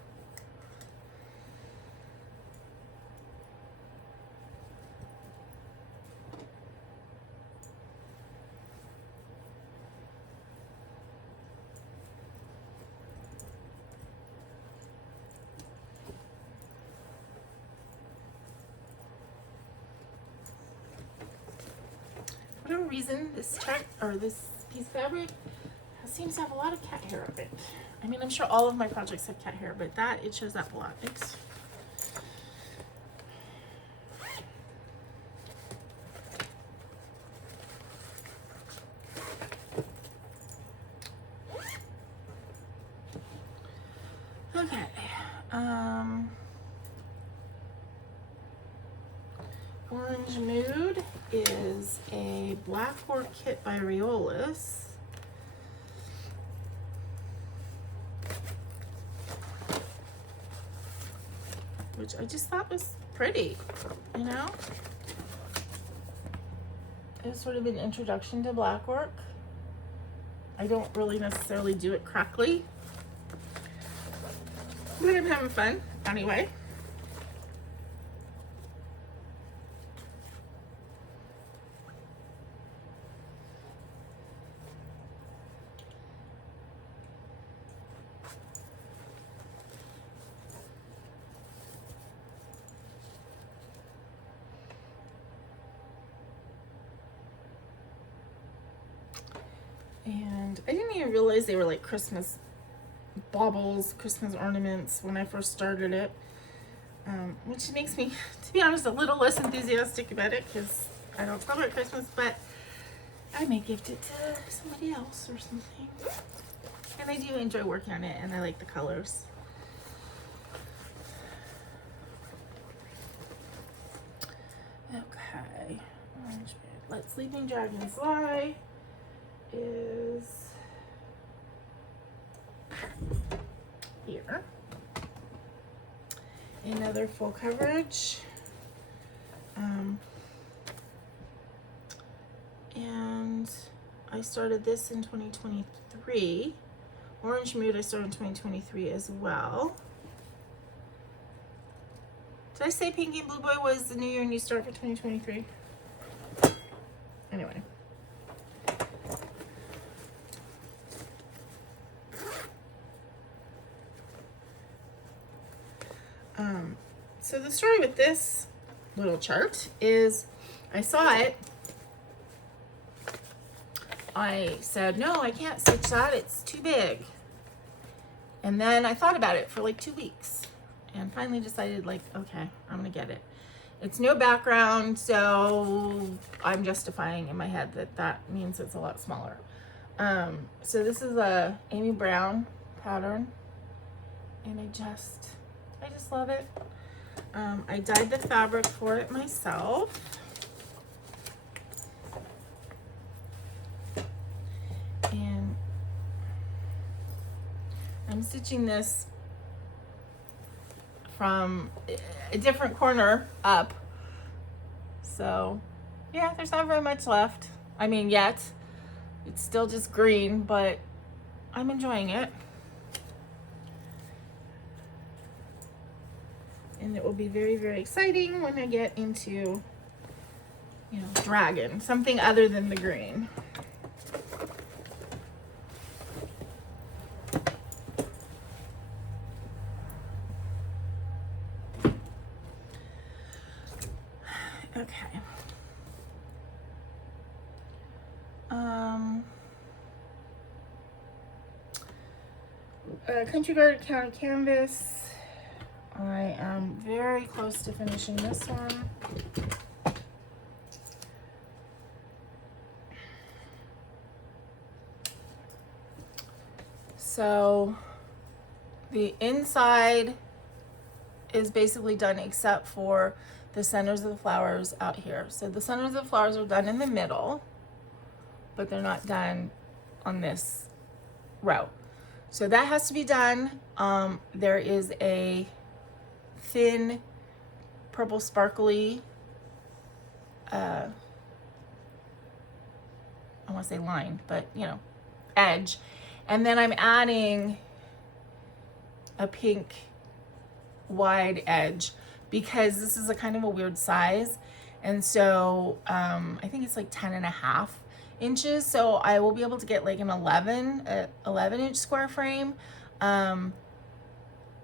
for whatever reason, this chart or this piece of fabric seems to have a lot of cat hair up it. I mean, I'm sure all of my projects have cat hair, but that, it shows up a lot. It's okay. Orange Mood is a black work kit by Riolis. Which I just thought was pretty, you know? It was sort of an introduction to black work. I don't really necessarily do it correctly, but I'm having fun anyway. And I didn't even realize they were like Christmas baubles, Christmas ornaments when I first started it, which makes me, to be honest, a little less enthusiastic about it because I don't celebrate Christmas, but I may gift it to somebody else or something. And I do enjoy working on it, and I like the colors. Okay, let Sleeping Dragons Lie is here. Another full coverage. And I started this in 2023. Orange Mood I started in 2023 as well. Did I say Pinky and Blue Boy was the new year new start for 2023? Anyway. So the story with this little chart is I saw it. I said, no, I can't stitch that. It's too big. And then I thought about it for like 2 weeks and finally decided, like, okay, I'm going to get it. It's no background, so I'm justifying in my head that that means it's a lot smaller. So this is a Amy Brown pattern, and I just love it. I dyed the fabric for it myself. And I'm stitching this from a different corner up. So yeah, there's not very much left. I mean, yet. It's still just green, but I'm enjoying it. And it will be very, very exciting when I get into, you know, dragon, something other than the green. Okay. Country Garden County Canvas. I am very close to finishing this one. So the inside is basically done except for the centers of the flowers out here. So the centers of the flowers are done in the middle, but they're not done on this row. So that has to be done. There is a thin purple sparkly, I want to say line, but you know, edge. And then I'm adding a pink wide edge because this is a kind of a weird size. And so I think it's like 10.5 inches. So I will be able to get like an 11 inch square frame.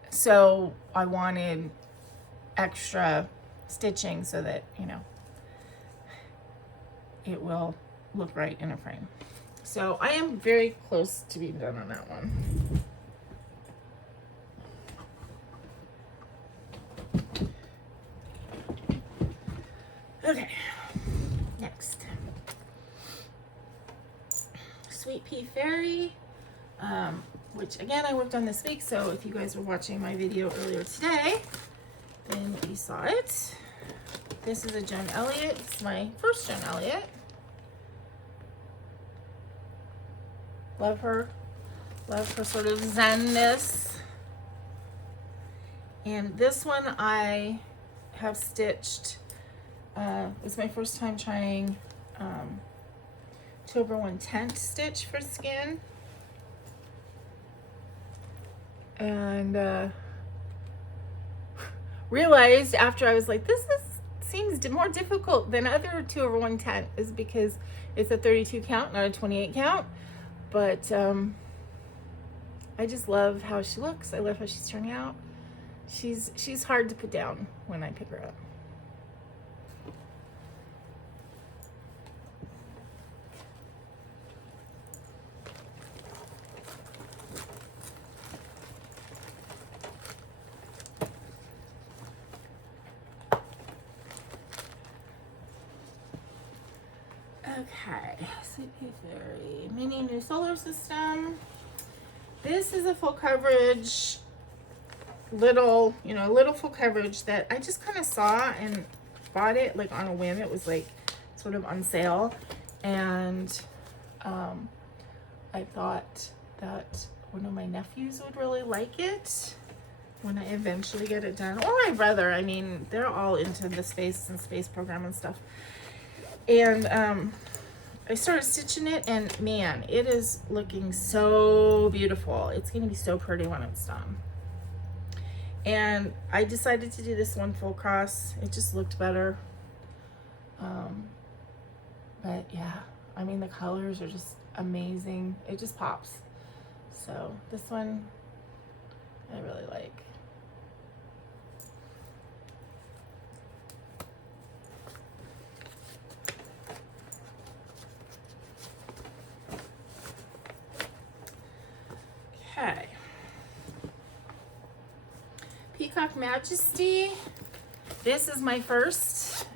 So I wanted extra stitching so that, you know, it will look right in a frame. So I am very close to being done on that one. Okay, next. Sweet Pea Fairy, which again I worked on this week, so if you guys were watching my video earlier today, then you saw it. This is a Joan Elliott. It's my first Joan Elliott. Love her sort of zen-ness. And this one I have stitched, it was my first time trying 2/110 stitch for skin. And realized after I was like, this seems more difficult than other 2/110 is because it's a 32 count, not a 28 count. But I just love how she looks. I love how she's turning out. She's hard to put down when I pick her up. Okay, Sweet Pea Fairy, mini new solar system. This is a full coverage, little full coverage that I just kind of saw and bought it like on a whim. It was like sort of on sale, and I thought that one of my nephews would really like it when I eventually get it done, or my brother. I mean, they're all into the space program and stuff. And I started stitching it, and man, it is looking so beautiful. It's going to be so pretty when it's done. And I decided to do this one full cross. It just looked better. But yeah, I mean, the colors are just amazing. It just pops. So this one I really like. Okay. Peacock Majesty. This is my first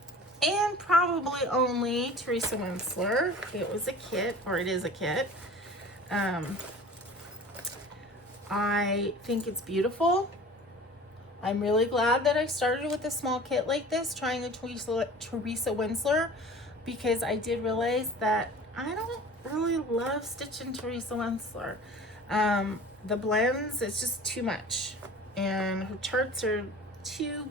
and probably only Teresa Winsler. It was a kit, or it is a kit. I think it's beautiful. I'm really glad that I started with a small kit like this, trying a Teresa Winsler, because I did realize that I don't really love stitching Teresa Winsler. The blends, it's just too much, and her charts are too,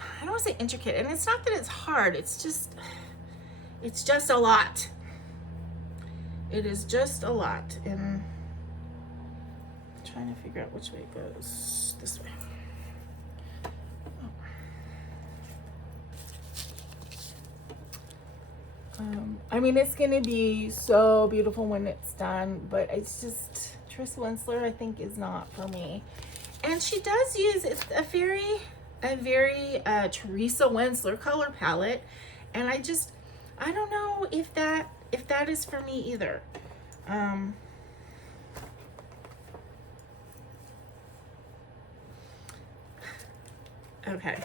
I don't want to say intricate, and it's not that it's hard, it's just a lot. It is just a lot, and I'm trying to figure out which way it goes. This way. I mean, it's gonna be so beautiful when it's done, but it's just, Tris Winsler, I think, is not for me. And she does use, it's a very Teresa Winsler color palette, and I don't know if that is for me either. Okay,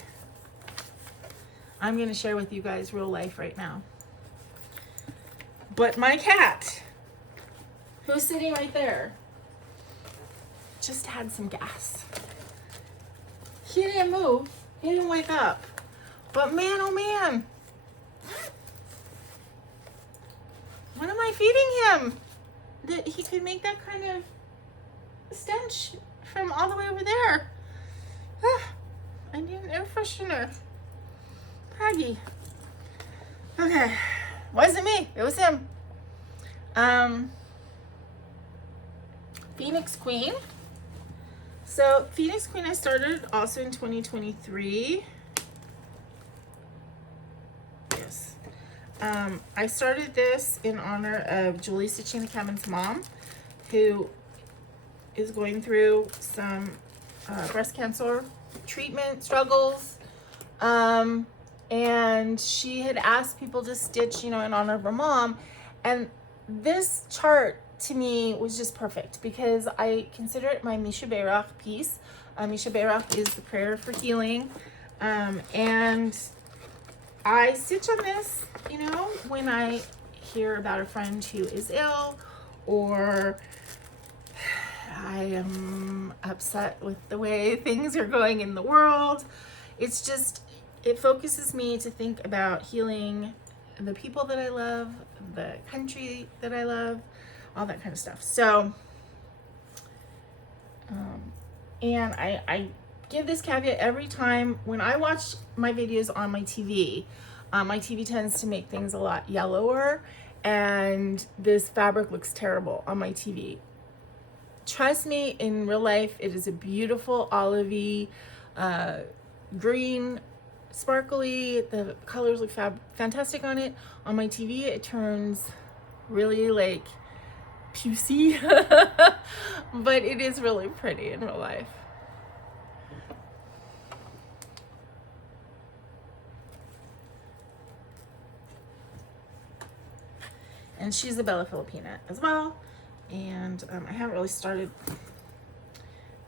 I'm gonna share with you guys real life right now. But my cat, who's sitting right there, just had some gas. He didn't move. He didn't wake up. But man, oh man. What am I feeding him that he could make that kind of stench from all the way over there? I need an air freshener. Peggy. Okay. Wasn't me. It was him. Phoenix Queen. So Phoenix Queen I started also in 2023. Yes. I started this in honor of Julie Stitching the Cabin's mom, who is going through some breast cancer treatment struggles. And she had asked people to stitch, in honor of her mom. And this chart to me was just perfect because I consider it my Misha Beirach piece. Misha Beirach is the prayer for healing. And I stitch on this, when I hear about a friend who is ill, or I am upset with the way things are going in the world. It's just, it focuses me to think about healing the people that I love, the country that I love, all that kind of stuff. So, and I give this caveat every time when I watch my videos on my TV. My TV tends to make things a lot yellower, and this fabric looks terrible on my TV. Trust me, in real life, it is a beautiful olivey, green, sparkly. The colors look fantastic on it. On my TV, it turns really like pucey, but it is really pretty in real life. And she's a Bella Filipina as well. And I haven't really started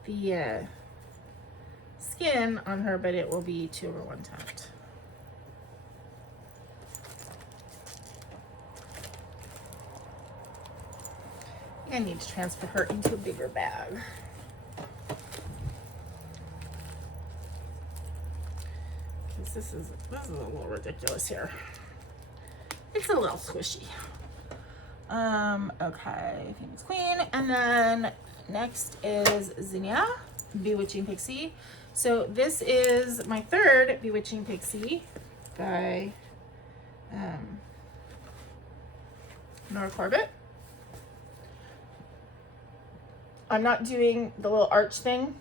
the skin on her, but it will be 2/1 toned. I need to transfer her into a bigger bag. Because this is a little ridiculous here. It's a little squishy. Okay, Phoenix Queen, and then next is Zinnia, Bewitching Pixie. So this is my third Bewitching Pixie by Nora Corbett. I'm not doing the little arch thing.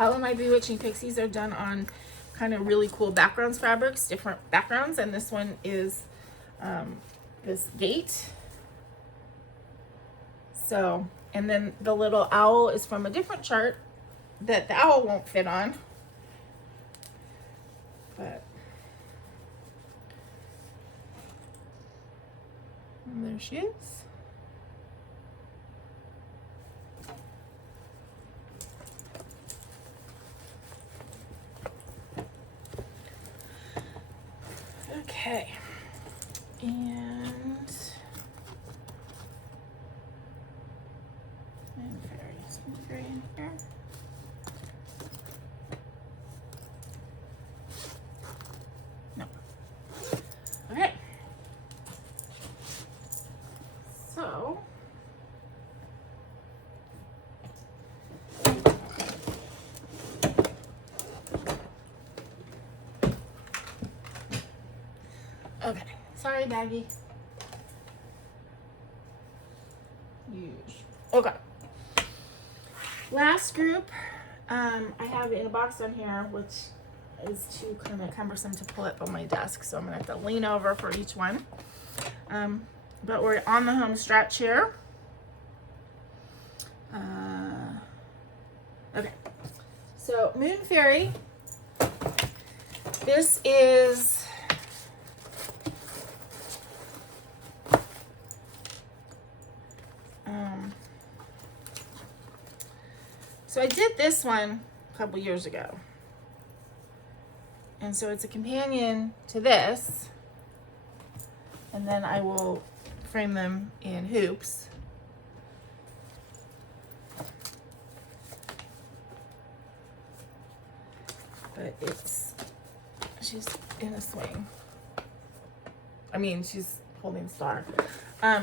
All of my Bewitching Pixies are done on kind of really cool backgrounds fabrics, different backgrounds, and this one is this gate. So, and then the little owl is from a different chart that the owl won't fit on. But and there she is. Okay. And fairy in here. No. Okay. So Okay, sorry, Maggie. Okay. Last group, I have in a box down here, which is too kind of cumbersome to pull up on my desk, so I'm gonna have to lean over for each one. But we're on the home stretch here. Okay, so Moon Fairy. This is so I did this one a couple years ago. And so it's a companion to this. And then I will frame them in hoops. But she's in a swing. I mean, she's holding star.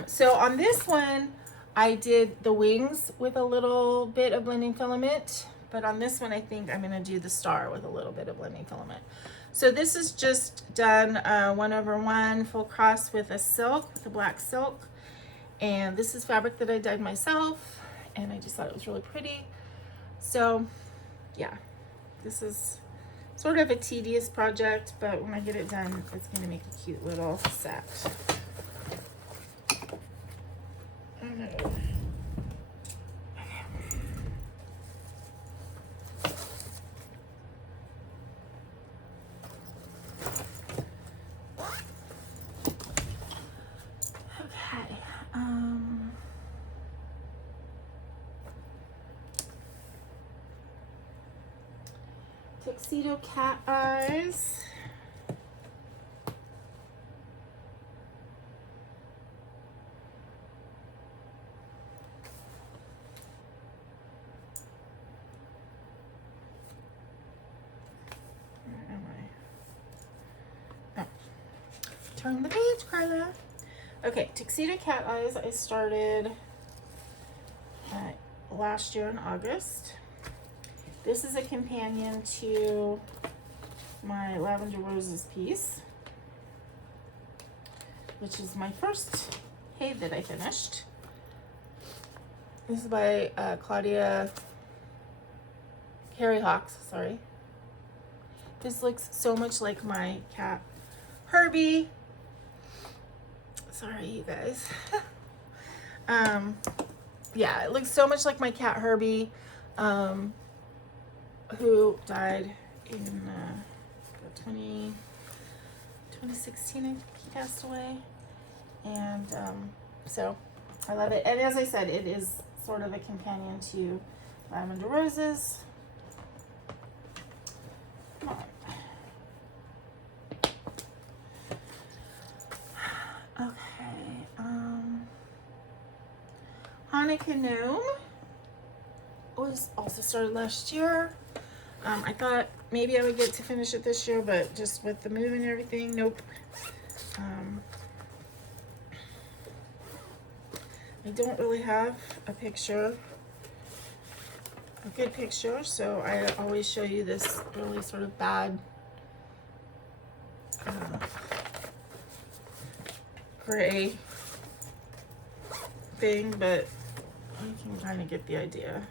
So on this one, I did the wings with a little bit of blending filament, but on this one, I think I'm gonna do the star with a little bit of blending filament. So this is just done 1/1 full cross with a silk, with a black silk. And this is fabric that I dyed myself, and I just thought it was really pretty. So yeah, this is sort of a tedious project, but when I get it done, it's gonna make a cute little set. Tuxedo cat eyes. Where am I? Oh. Turn the page, Carla. Okay, Tuxedo cat eyes I started last year in August. This is a companion to my Lavender Roses piece, which is my first hay that I finished. This is by Claudia Harry Hawks, sorry. This looks so much like my cat Herbie. Sorry, you guys. Yeah, it looks so much like my cat Herbie, who died in 2016, I think he passed away. And so I love it. And as I said, it is sort of a companion to Lavender Roses. Come on. Okay. Hanukkah Gnome was also started last year. I thought maybe I would get to finish it this year, but just with the move and everything, nope. I don't really have a picture, a good picture, so I always show you this really sort of bad gray thing, but you can kind of get the idea.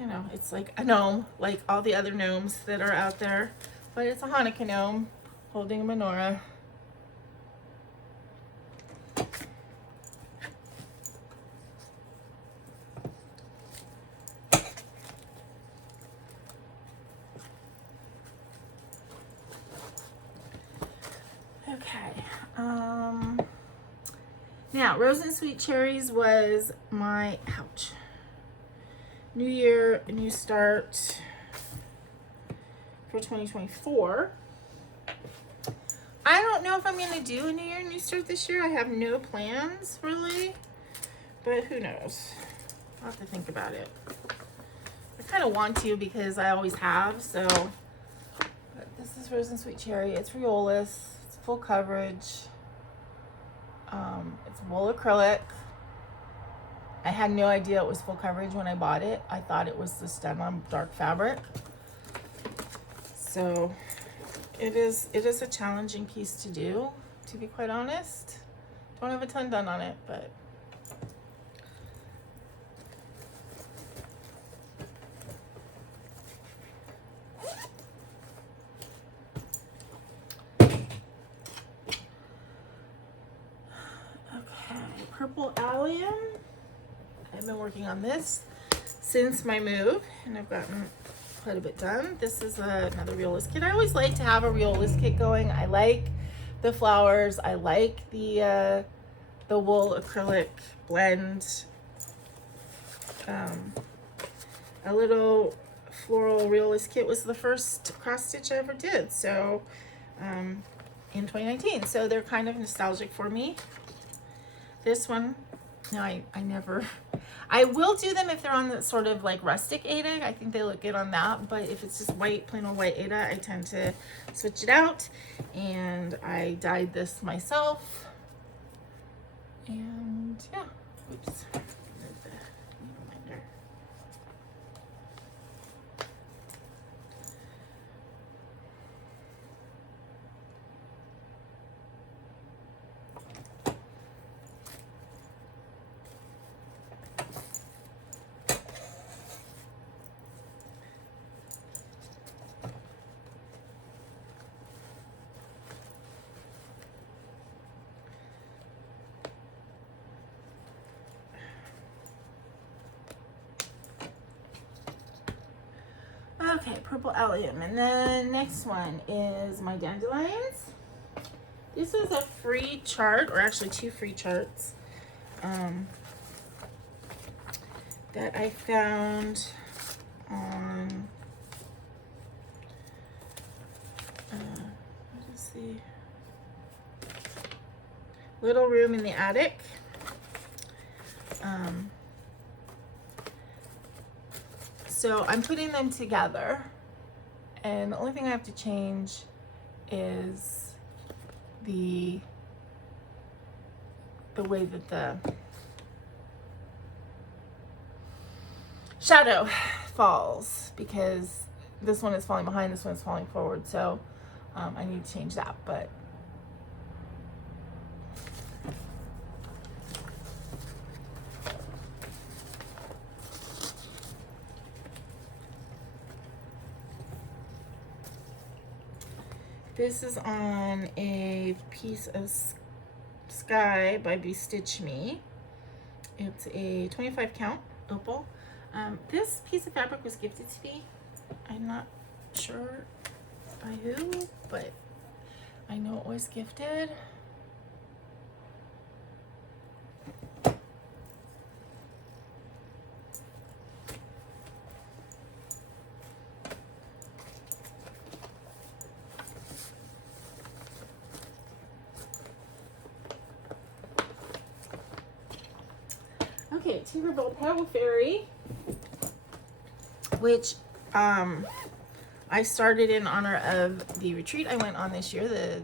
You know, it's like a gnome, like all the other gnomes that are out there, but it's a Hanukkah gnome holding a menorah. Okay, now Rose and Sweet Cherries was my, ouch, New Year, new start for 2024. I don't know if I'm going to do a New Year, new start this year. I have no plans, really. But who knows? I'll have to think about it. I kind of want to because I always have, so. But this is Rose and Sweet Cherry. It's Riolis. It's full coverage. It's wool acrylic. I had no idea it was full coverage when I bought it. I thought it was the stem on dark fabric. So It is a challenging piece to do, to be quite honest. Don't have a ton done on it, but Purple Allium. I've been working on this since my move, and I've gotten quite a bit done. This is another realist kit. I always like to have a realist kit going. I like the flowers. I like the wool acrylic blend. A little floral realist kit was the first cross stitch I ever did. So in 2019. So they're kind of nostalgic for me. This one, no, I never, I will do them if they're on the sort of like rustic Aida. I think they look good on that, but if it's just white, plain old white Aida, I tend to switch it out. And I dyed this myself. And yeah, oops. Okay, Purple Allium. And then next one is my dandelions. This is a free chart, or actually 2 free charts that I found on what is the Little Room in the Attic. So I'm putting them together, and the only thing I have to change is the way that the shadow falls, because this one is falling behind, this one is falling forward. So I need to change that, but this is on a piece of Sky by Bestitch Me. It's a 25 count opal. This piece of fabric was gifted to me. I'm not sure by who, but I know it was gifted. Okay, Tinkerbell Petal Fairy, which I started in honor of the retreat I went on this year, the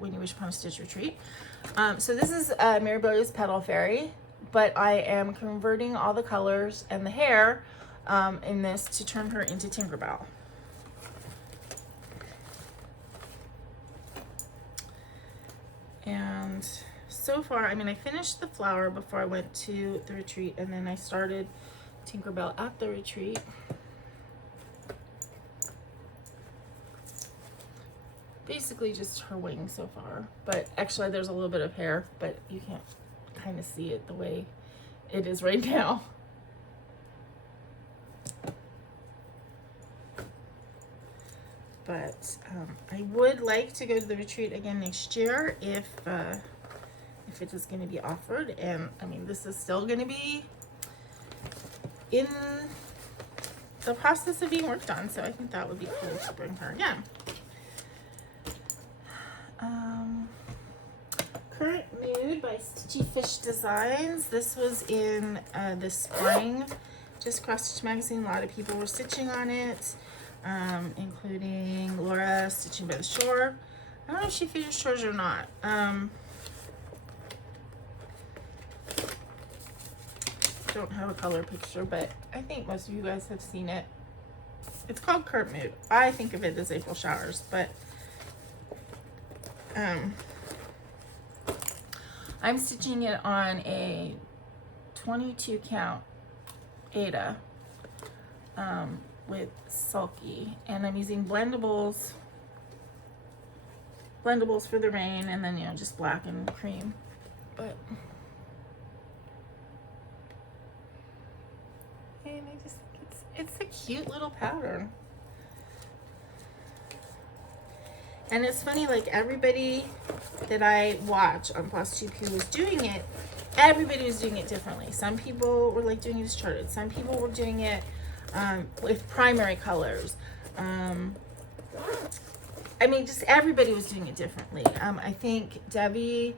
When You Wish Upon a Stitch retreat. So this is Maribelia's Petal Fairy, but I am converting all the colors and the hair in this to turn her into Tinkerbell. And so far, I mean, I finished the flower before I went to the retreat, and then I started Tinkerbell at the retreat. Basically just her wings so far, but actually there's a little bit of hair, but you can't kind of see it the way it is right now. But I would like to go to the retreat again next year if it is going to be offered. And I mean, this is still going to be in the process of being worked on, so I think that would be cool to bring her again. Current Mood by Stitchy Fish Designs. This was in the spring, just Cross Stitch Magazine. A lot of people were stitching on it, including Laura Stitching by the Shore. I don't know if she finished hers or not. Don't have a color picture, but I think most of you guys have seen it. It's called Current Mood. I think of it as April Showers, but I'm stitching it on a 22 count Aida with Sulky, and I'm using blendables for the rain, and then, you know, just black and cream. But and I just think it's a cute little pattern. And it's funny, like everybody that I watch on FlossTube who was doing it, everybody was doing it differently. Some people were like doing it as charted. Some people were doing it with primary colors. I mean, just everybody was doing it differently. I think Debbie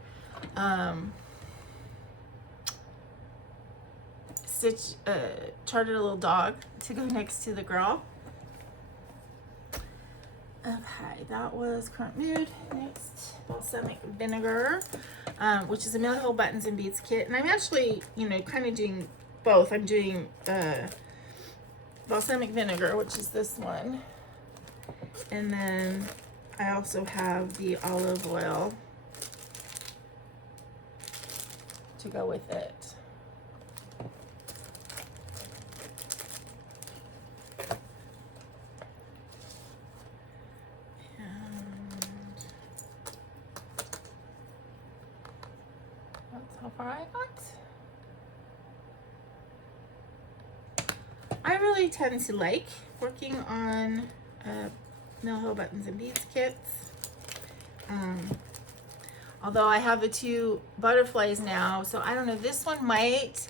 charted a little dog to go next to the girl. Okay, that was Current Mood. Next, Balsamic Vinegar, which is a Mill Hill Buttons and Beads kit. And I'm actually, you know, kind of doing both. I'm doing Balsamic Vinegar, which is this one. And then I also have the olive oil to go with it. How far I got. I really tend to like working on Mill Hill Buttons and Beads kits. Although I have the 2 butterflies now, so I don't know, this one might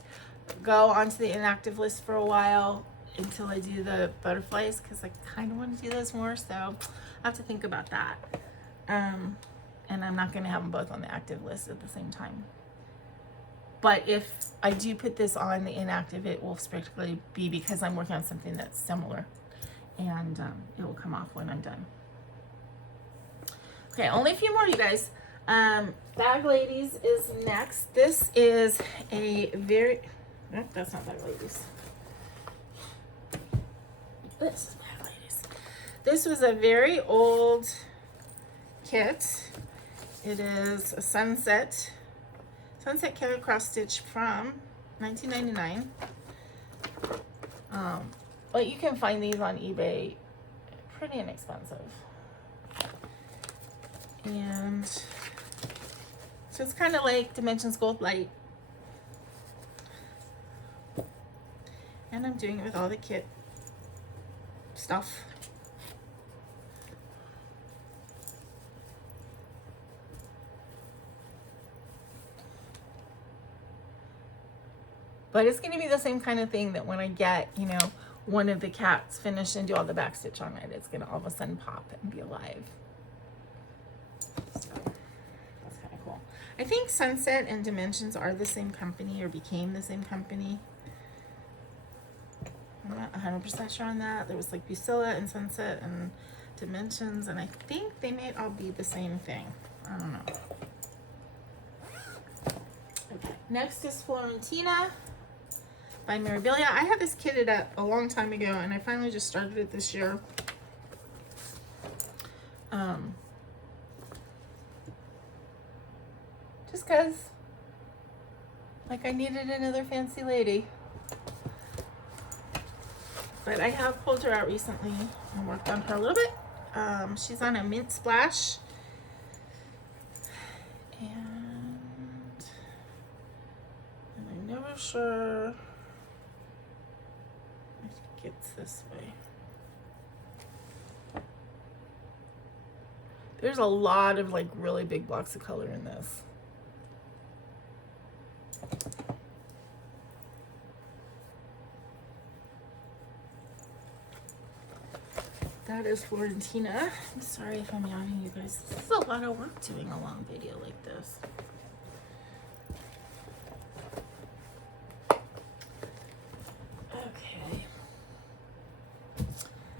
go onto the inactive list for a while until I do the butterflies, because I kind of want to do those more, so I have to think about that. And I'm not going to have them both on the active list at the same time. But if I do put this on the inactive, it will strictly be because I'm working on something that's similar, and it will come off when I'm done. Okay, only a few more, you guys. Bag Ladies is next. This is a very, no, that's not Bag Ladies. This is Bag Ladies. This was a very old kit. It is a Sunset Killer Cross Stitch from 1999. But you can find these on eBay pretty inexpensive. And so it's kind of like Dimensions Gold Light. And I'm doing it with all the kit stuff. But it's going to be the same kind of thing that when I get, you know, one of the cats finished and do all the back stitch on it, it's going to all of a sudden pop and be alive. So that's kind of cool. I think Sunset and Dimensions are the same company, or became the same company. I'm not 100% sure on that. There was like Busilla and Sunset and Dimensions, and I think they may all be the same thing. I don't know. Okay, next is Florentina by Mirabilia. I had this kitted up a long time ago, and I finally just started it this year. Just because, like, I needed another fancy lady. But I have pulled her out recently and worked on her a little bit. She's on a mint splash. And I'm never sure. I think it's this way. There's a lot of like really big blocks of color in this. That is Florentina. I'm sorry if I'm yawning, you guys. This is a lot of work doing a long video like this. Okay.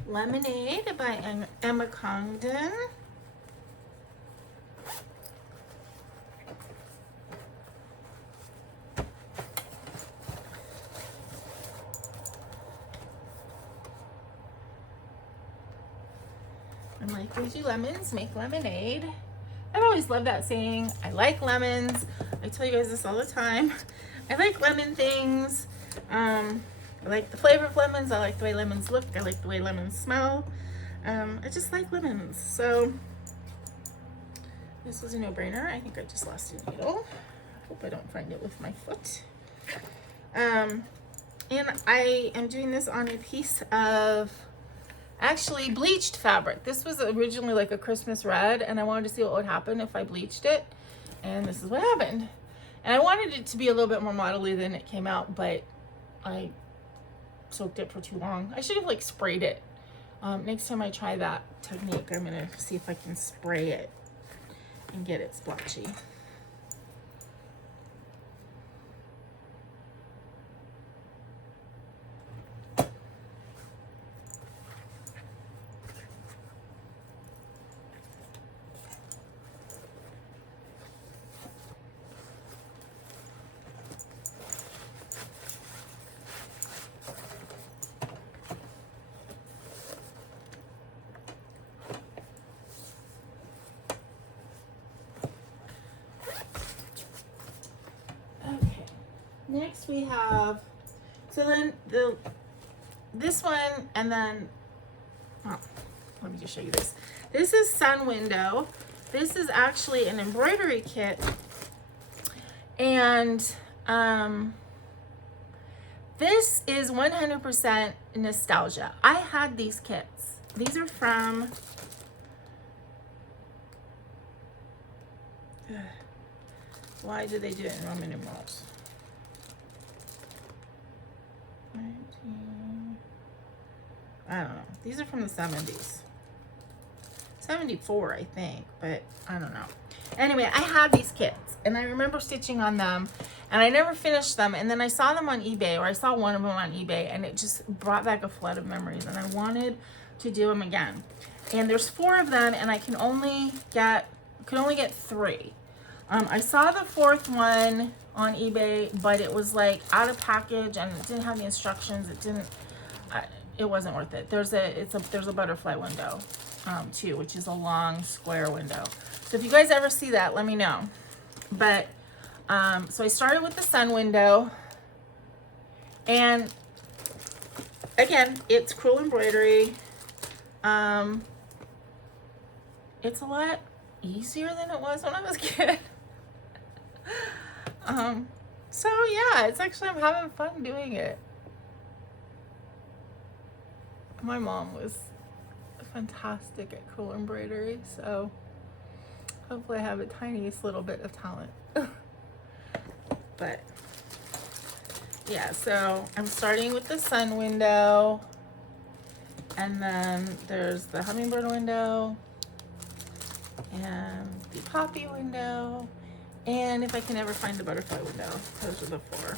Lemonade by Emma Congdon. I'm like, we do lemons, make lemonade. I've always loved that saying. I like lemons. I tell you guys this all the time. I like lemon things. I like the flavor of lemons. I like the way lemons look. I like the way lemons smell. I just like lemons. So this was a no-brainer. I think I just lost a needle. Hope I don't find it with my foot. And I am doing this on a piece of actually bleached fabric. This was originally like a Christmas red, and I wanted to see what would happen if I bleached it, and this is what happened. And I wanted it to be a little bit more modelly than it came out, but I soaked it for too long. I should have like sprayed it. Next time I try that technique, I'm gonna see if I can spray it and get it splotchy. Next we have, so then this one, and then, oh, let me just show you this. This is Sun Window. This is actually an embroidery kit, and this is 100% nostalgia. I had these kits. These are from, why do they do it in Roman numerals? I don't know. These are from the 70s. 74, I think, but I don't know. Anyway, I had these kits, and I remember stitching on them, and I never finished them, and then I saw them on eBay, or I saw one of them on eBay, and it just brought back a flood of memories, and I wanted to do them again. And there's 4 of them, and I could only get 3. I saw the 4th one on eBay, but it was like out of package, and it didn't have the instructions. It wasn't worth it. There's a butterfly window too, which is a long square window. So if you guys ever see that, let me know. But so I started with the Sun Window, and again, it's crewel embroidery. It's a lot easier than it was when I was a kid. So yeah, it's actually, I'm having fun doing it. My mom was fantastic at crewel embroidery, so hopefully I have a tiniest little bit of talent. But yeah, so I'm starting with the Sun Window, and then there's the Hummingbird window, and the Poppy window, and if I can ever find the butterfly window. Those are the 4.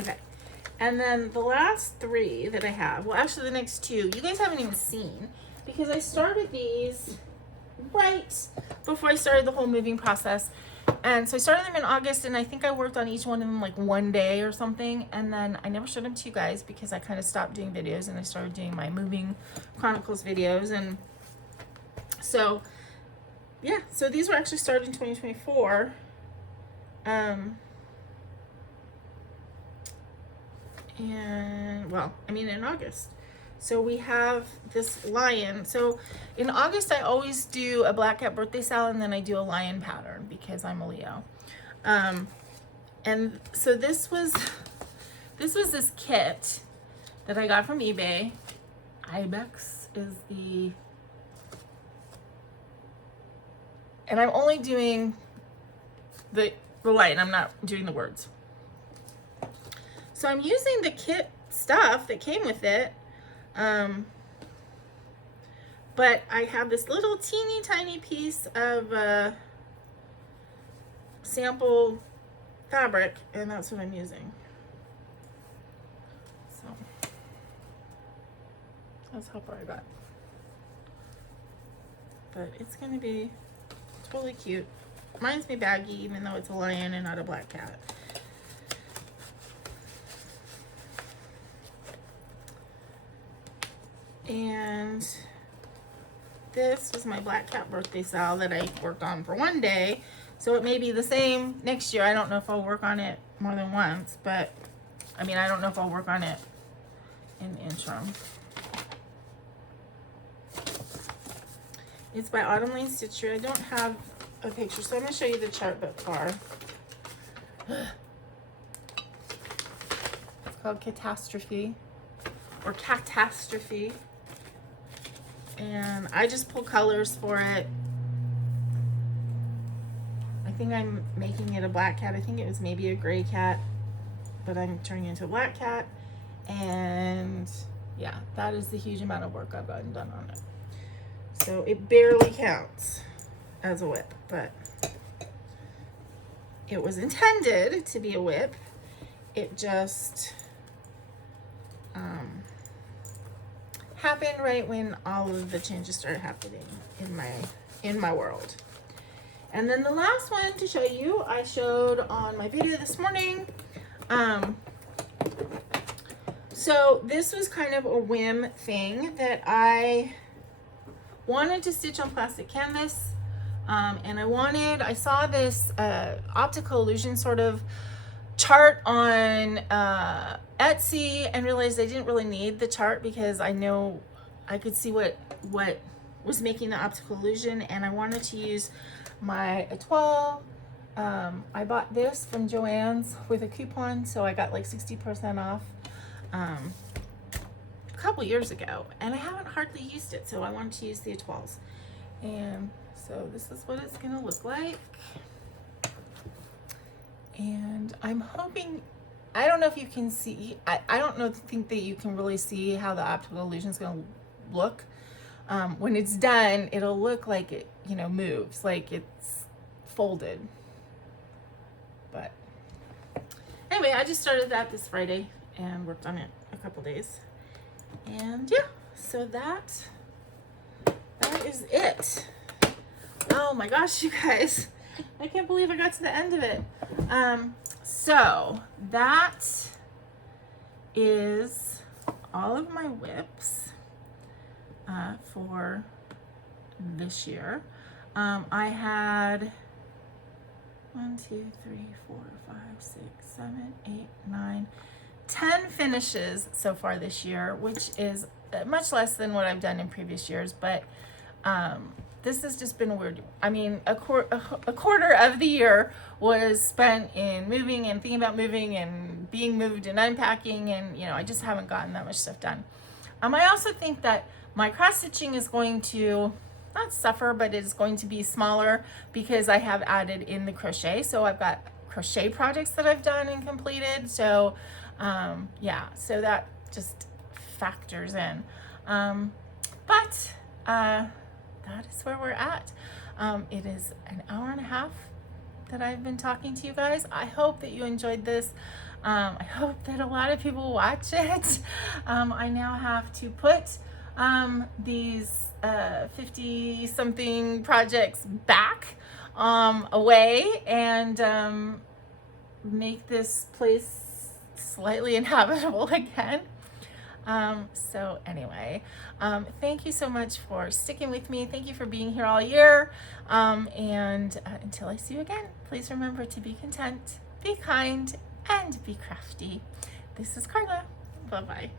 Okay, and then the last 3 that I have, well actually the next 2, you guys haven't even seen, because I started these right before I started the whole moving process. And so I started them in August, and I think I worked on each one of them like one day or something, and then I never showed them to you guys because I kind of stopped doing videos and I started doing my moving chronicles videos. And so yeah, so these were actually started in 2024. And well, I mean in August. So we have this lion. So in August, I always do a Black Cat birthday salad, and then I do a lion pattern because I'm a Leo. And so this was this kit that I got from eBay. IBEX is the, and I'm only doing the lion. I'm not doing the words. So I'm using the kit stuff that came with it. But I have this little teeny tiny piece of sample fabric, and that's what I'm using. So that's how far I got. But it's gonna be totally cute. reminds me of baggy, even though it's a lion and not a black cat. And this was my black cat birthday style that I worked on for one day. So it may be the same next year. I don't know if I'll work on it more than once, but I mean, I don't know if I'll work on it in the interim. It's by Autumn Lane Stitchery. I don't have a picture, so I'm going to show you the chart but far. It's called CAT-Astrophy or CAT-Astrophy. And I just pull colors for it. I think I'm making it a black cat. I think it was maybe a gray cat, but I'm turning it into a black cat. And yeah, that is the huge amount of work I've gotten done on it. So it barely counts as a WIP, but it was intended to be a WIP. It just happened right when all of the changes started happening in my world. And then the last one to show you, I showed on my video this morning. So this was kind of a whim thing that I wanted to stitch on plastic canvas. And I saw this optical illusion sort of chart on Etsy and realized I didn't really need the chart because I know I could see what was making the optical illusion, and I wanted to use my Etoile. I bought this from Joann's with a coupon, so I got like 60% off a couple years ago, and I haven't hardly used it, so I wanted to use the Etoiles. And so this is what it's gonna look like. And I'm hoping, I don't know if you can see, I don't think that you can really see how the optical illusion is going to look. When it's done, it'll look like it, you know, moves, like it's folded. But anyway, I just started that this Friday and worked on it a couple days. And yeah, so that is it. Oh my gosh, you guys. I can't believe I got to the end of it. So that is all of my WIPs for this year. I had 1, 2, 3, 4, 5, 6, 7, 8, 9, 10 finishes so far this year, which is much less than what I've done in previous years, but this has just been a weird, I mean, a quarter of the year was spent in moving and thinking about moving and being moved and unpacking, and you know, I just haven't gotten that much stuff done. I also think that my cross stitching is going to not suffer, but it is going to be smaller because I have added in the crochet. So I've got crochet projects that I've done and completed. So yeah, so that just factors in. But that is where we're at. It is an hour and a half that I've been talking to you guys. I hope that you enjoyed this. I hope that a lot of people watch it. I now have to put these 50 something projects back away and make this place slightly inhabitable again. So anyway, thank you so much for sticking with me. Thank you for being here all year. And until I see you again, please remember to be content, be kind, and be crafty. This is Karla. Bye-bye.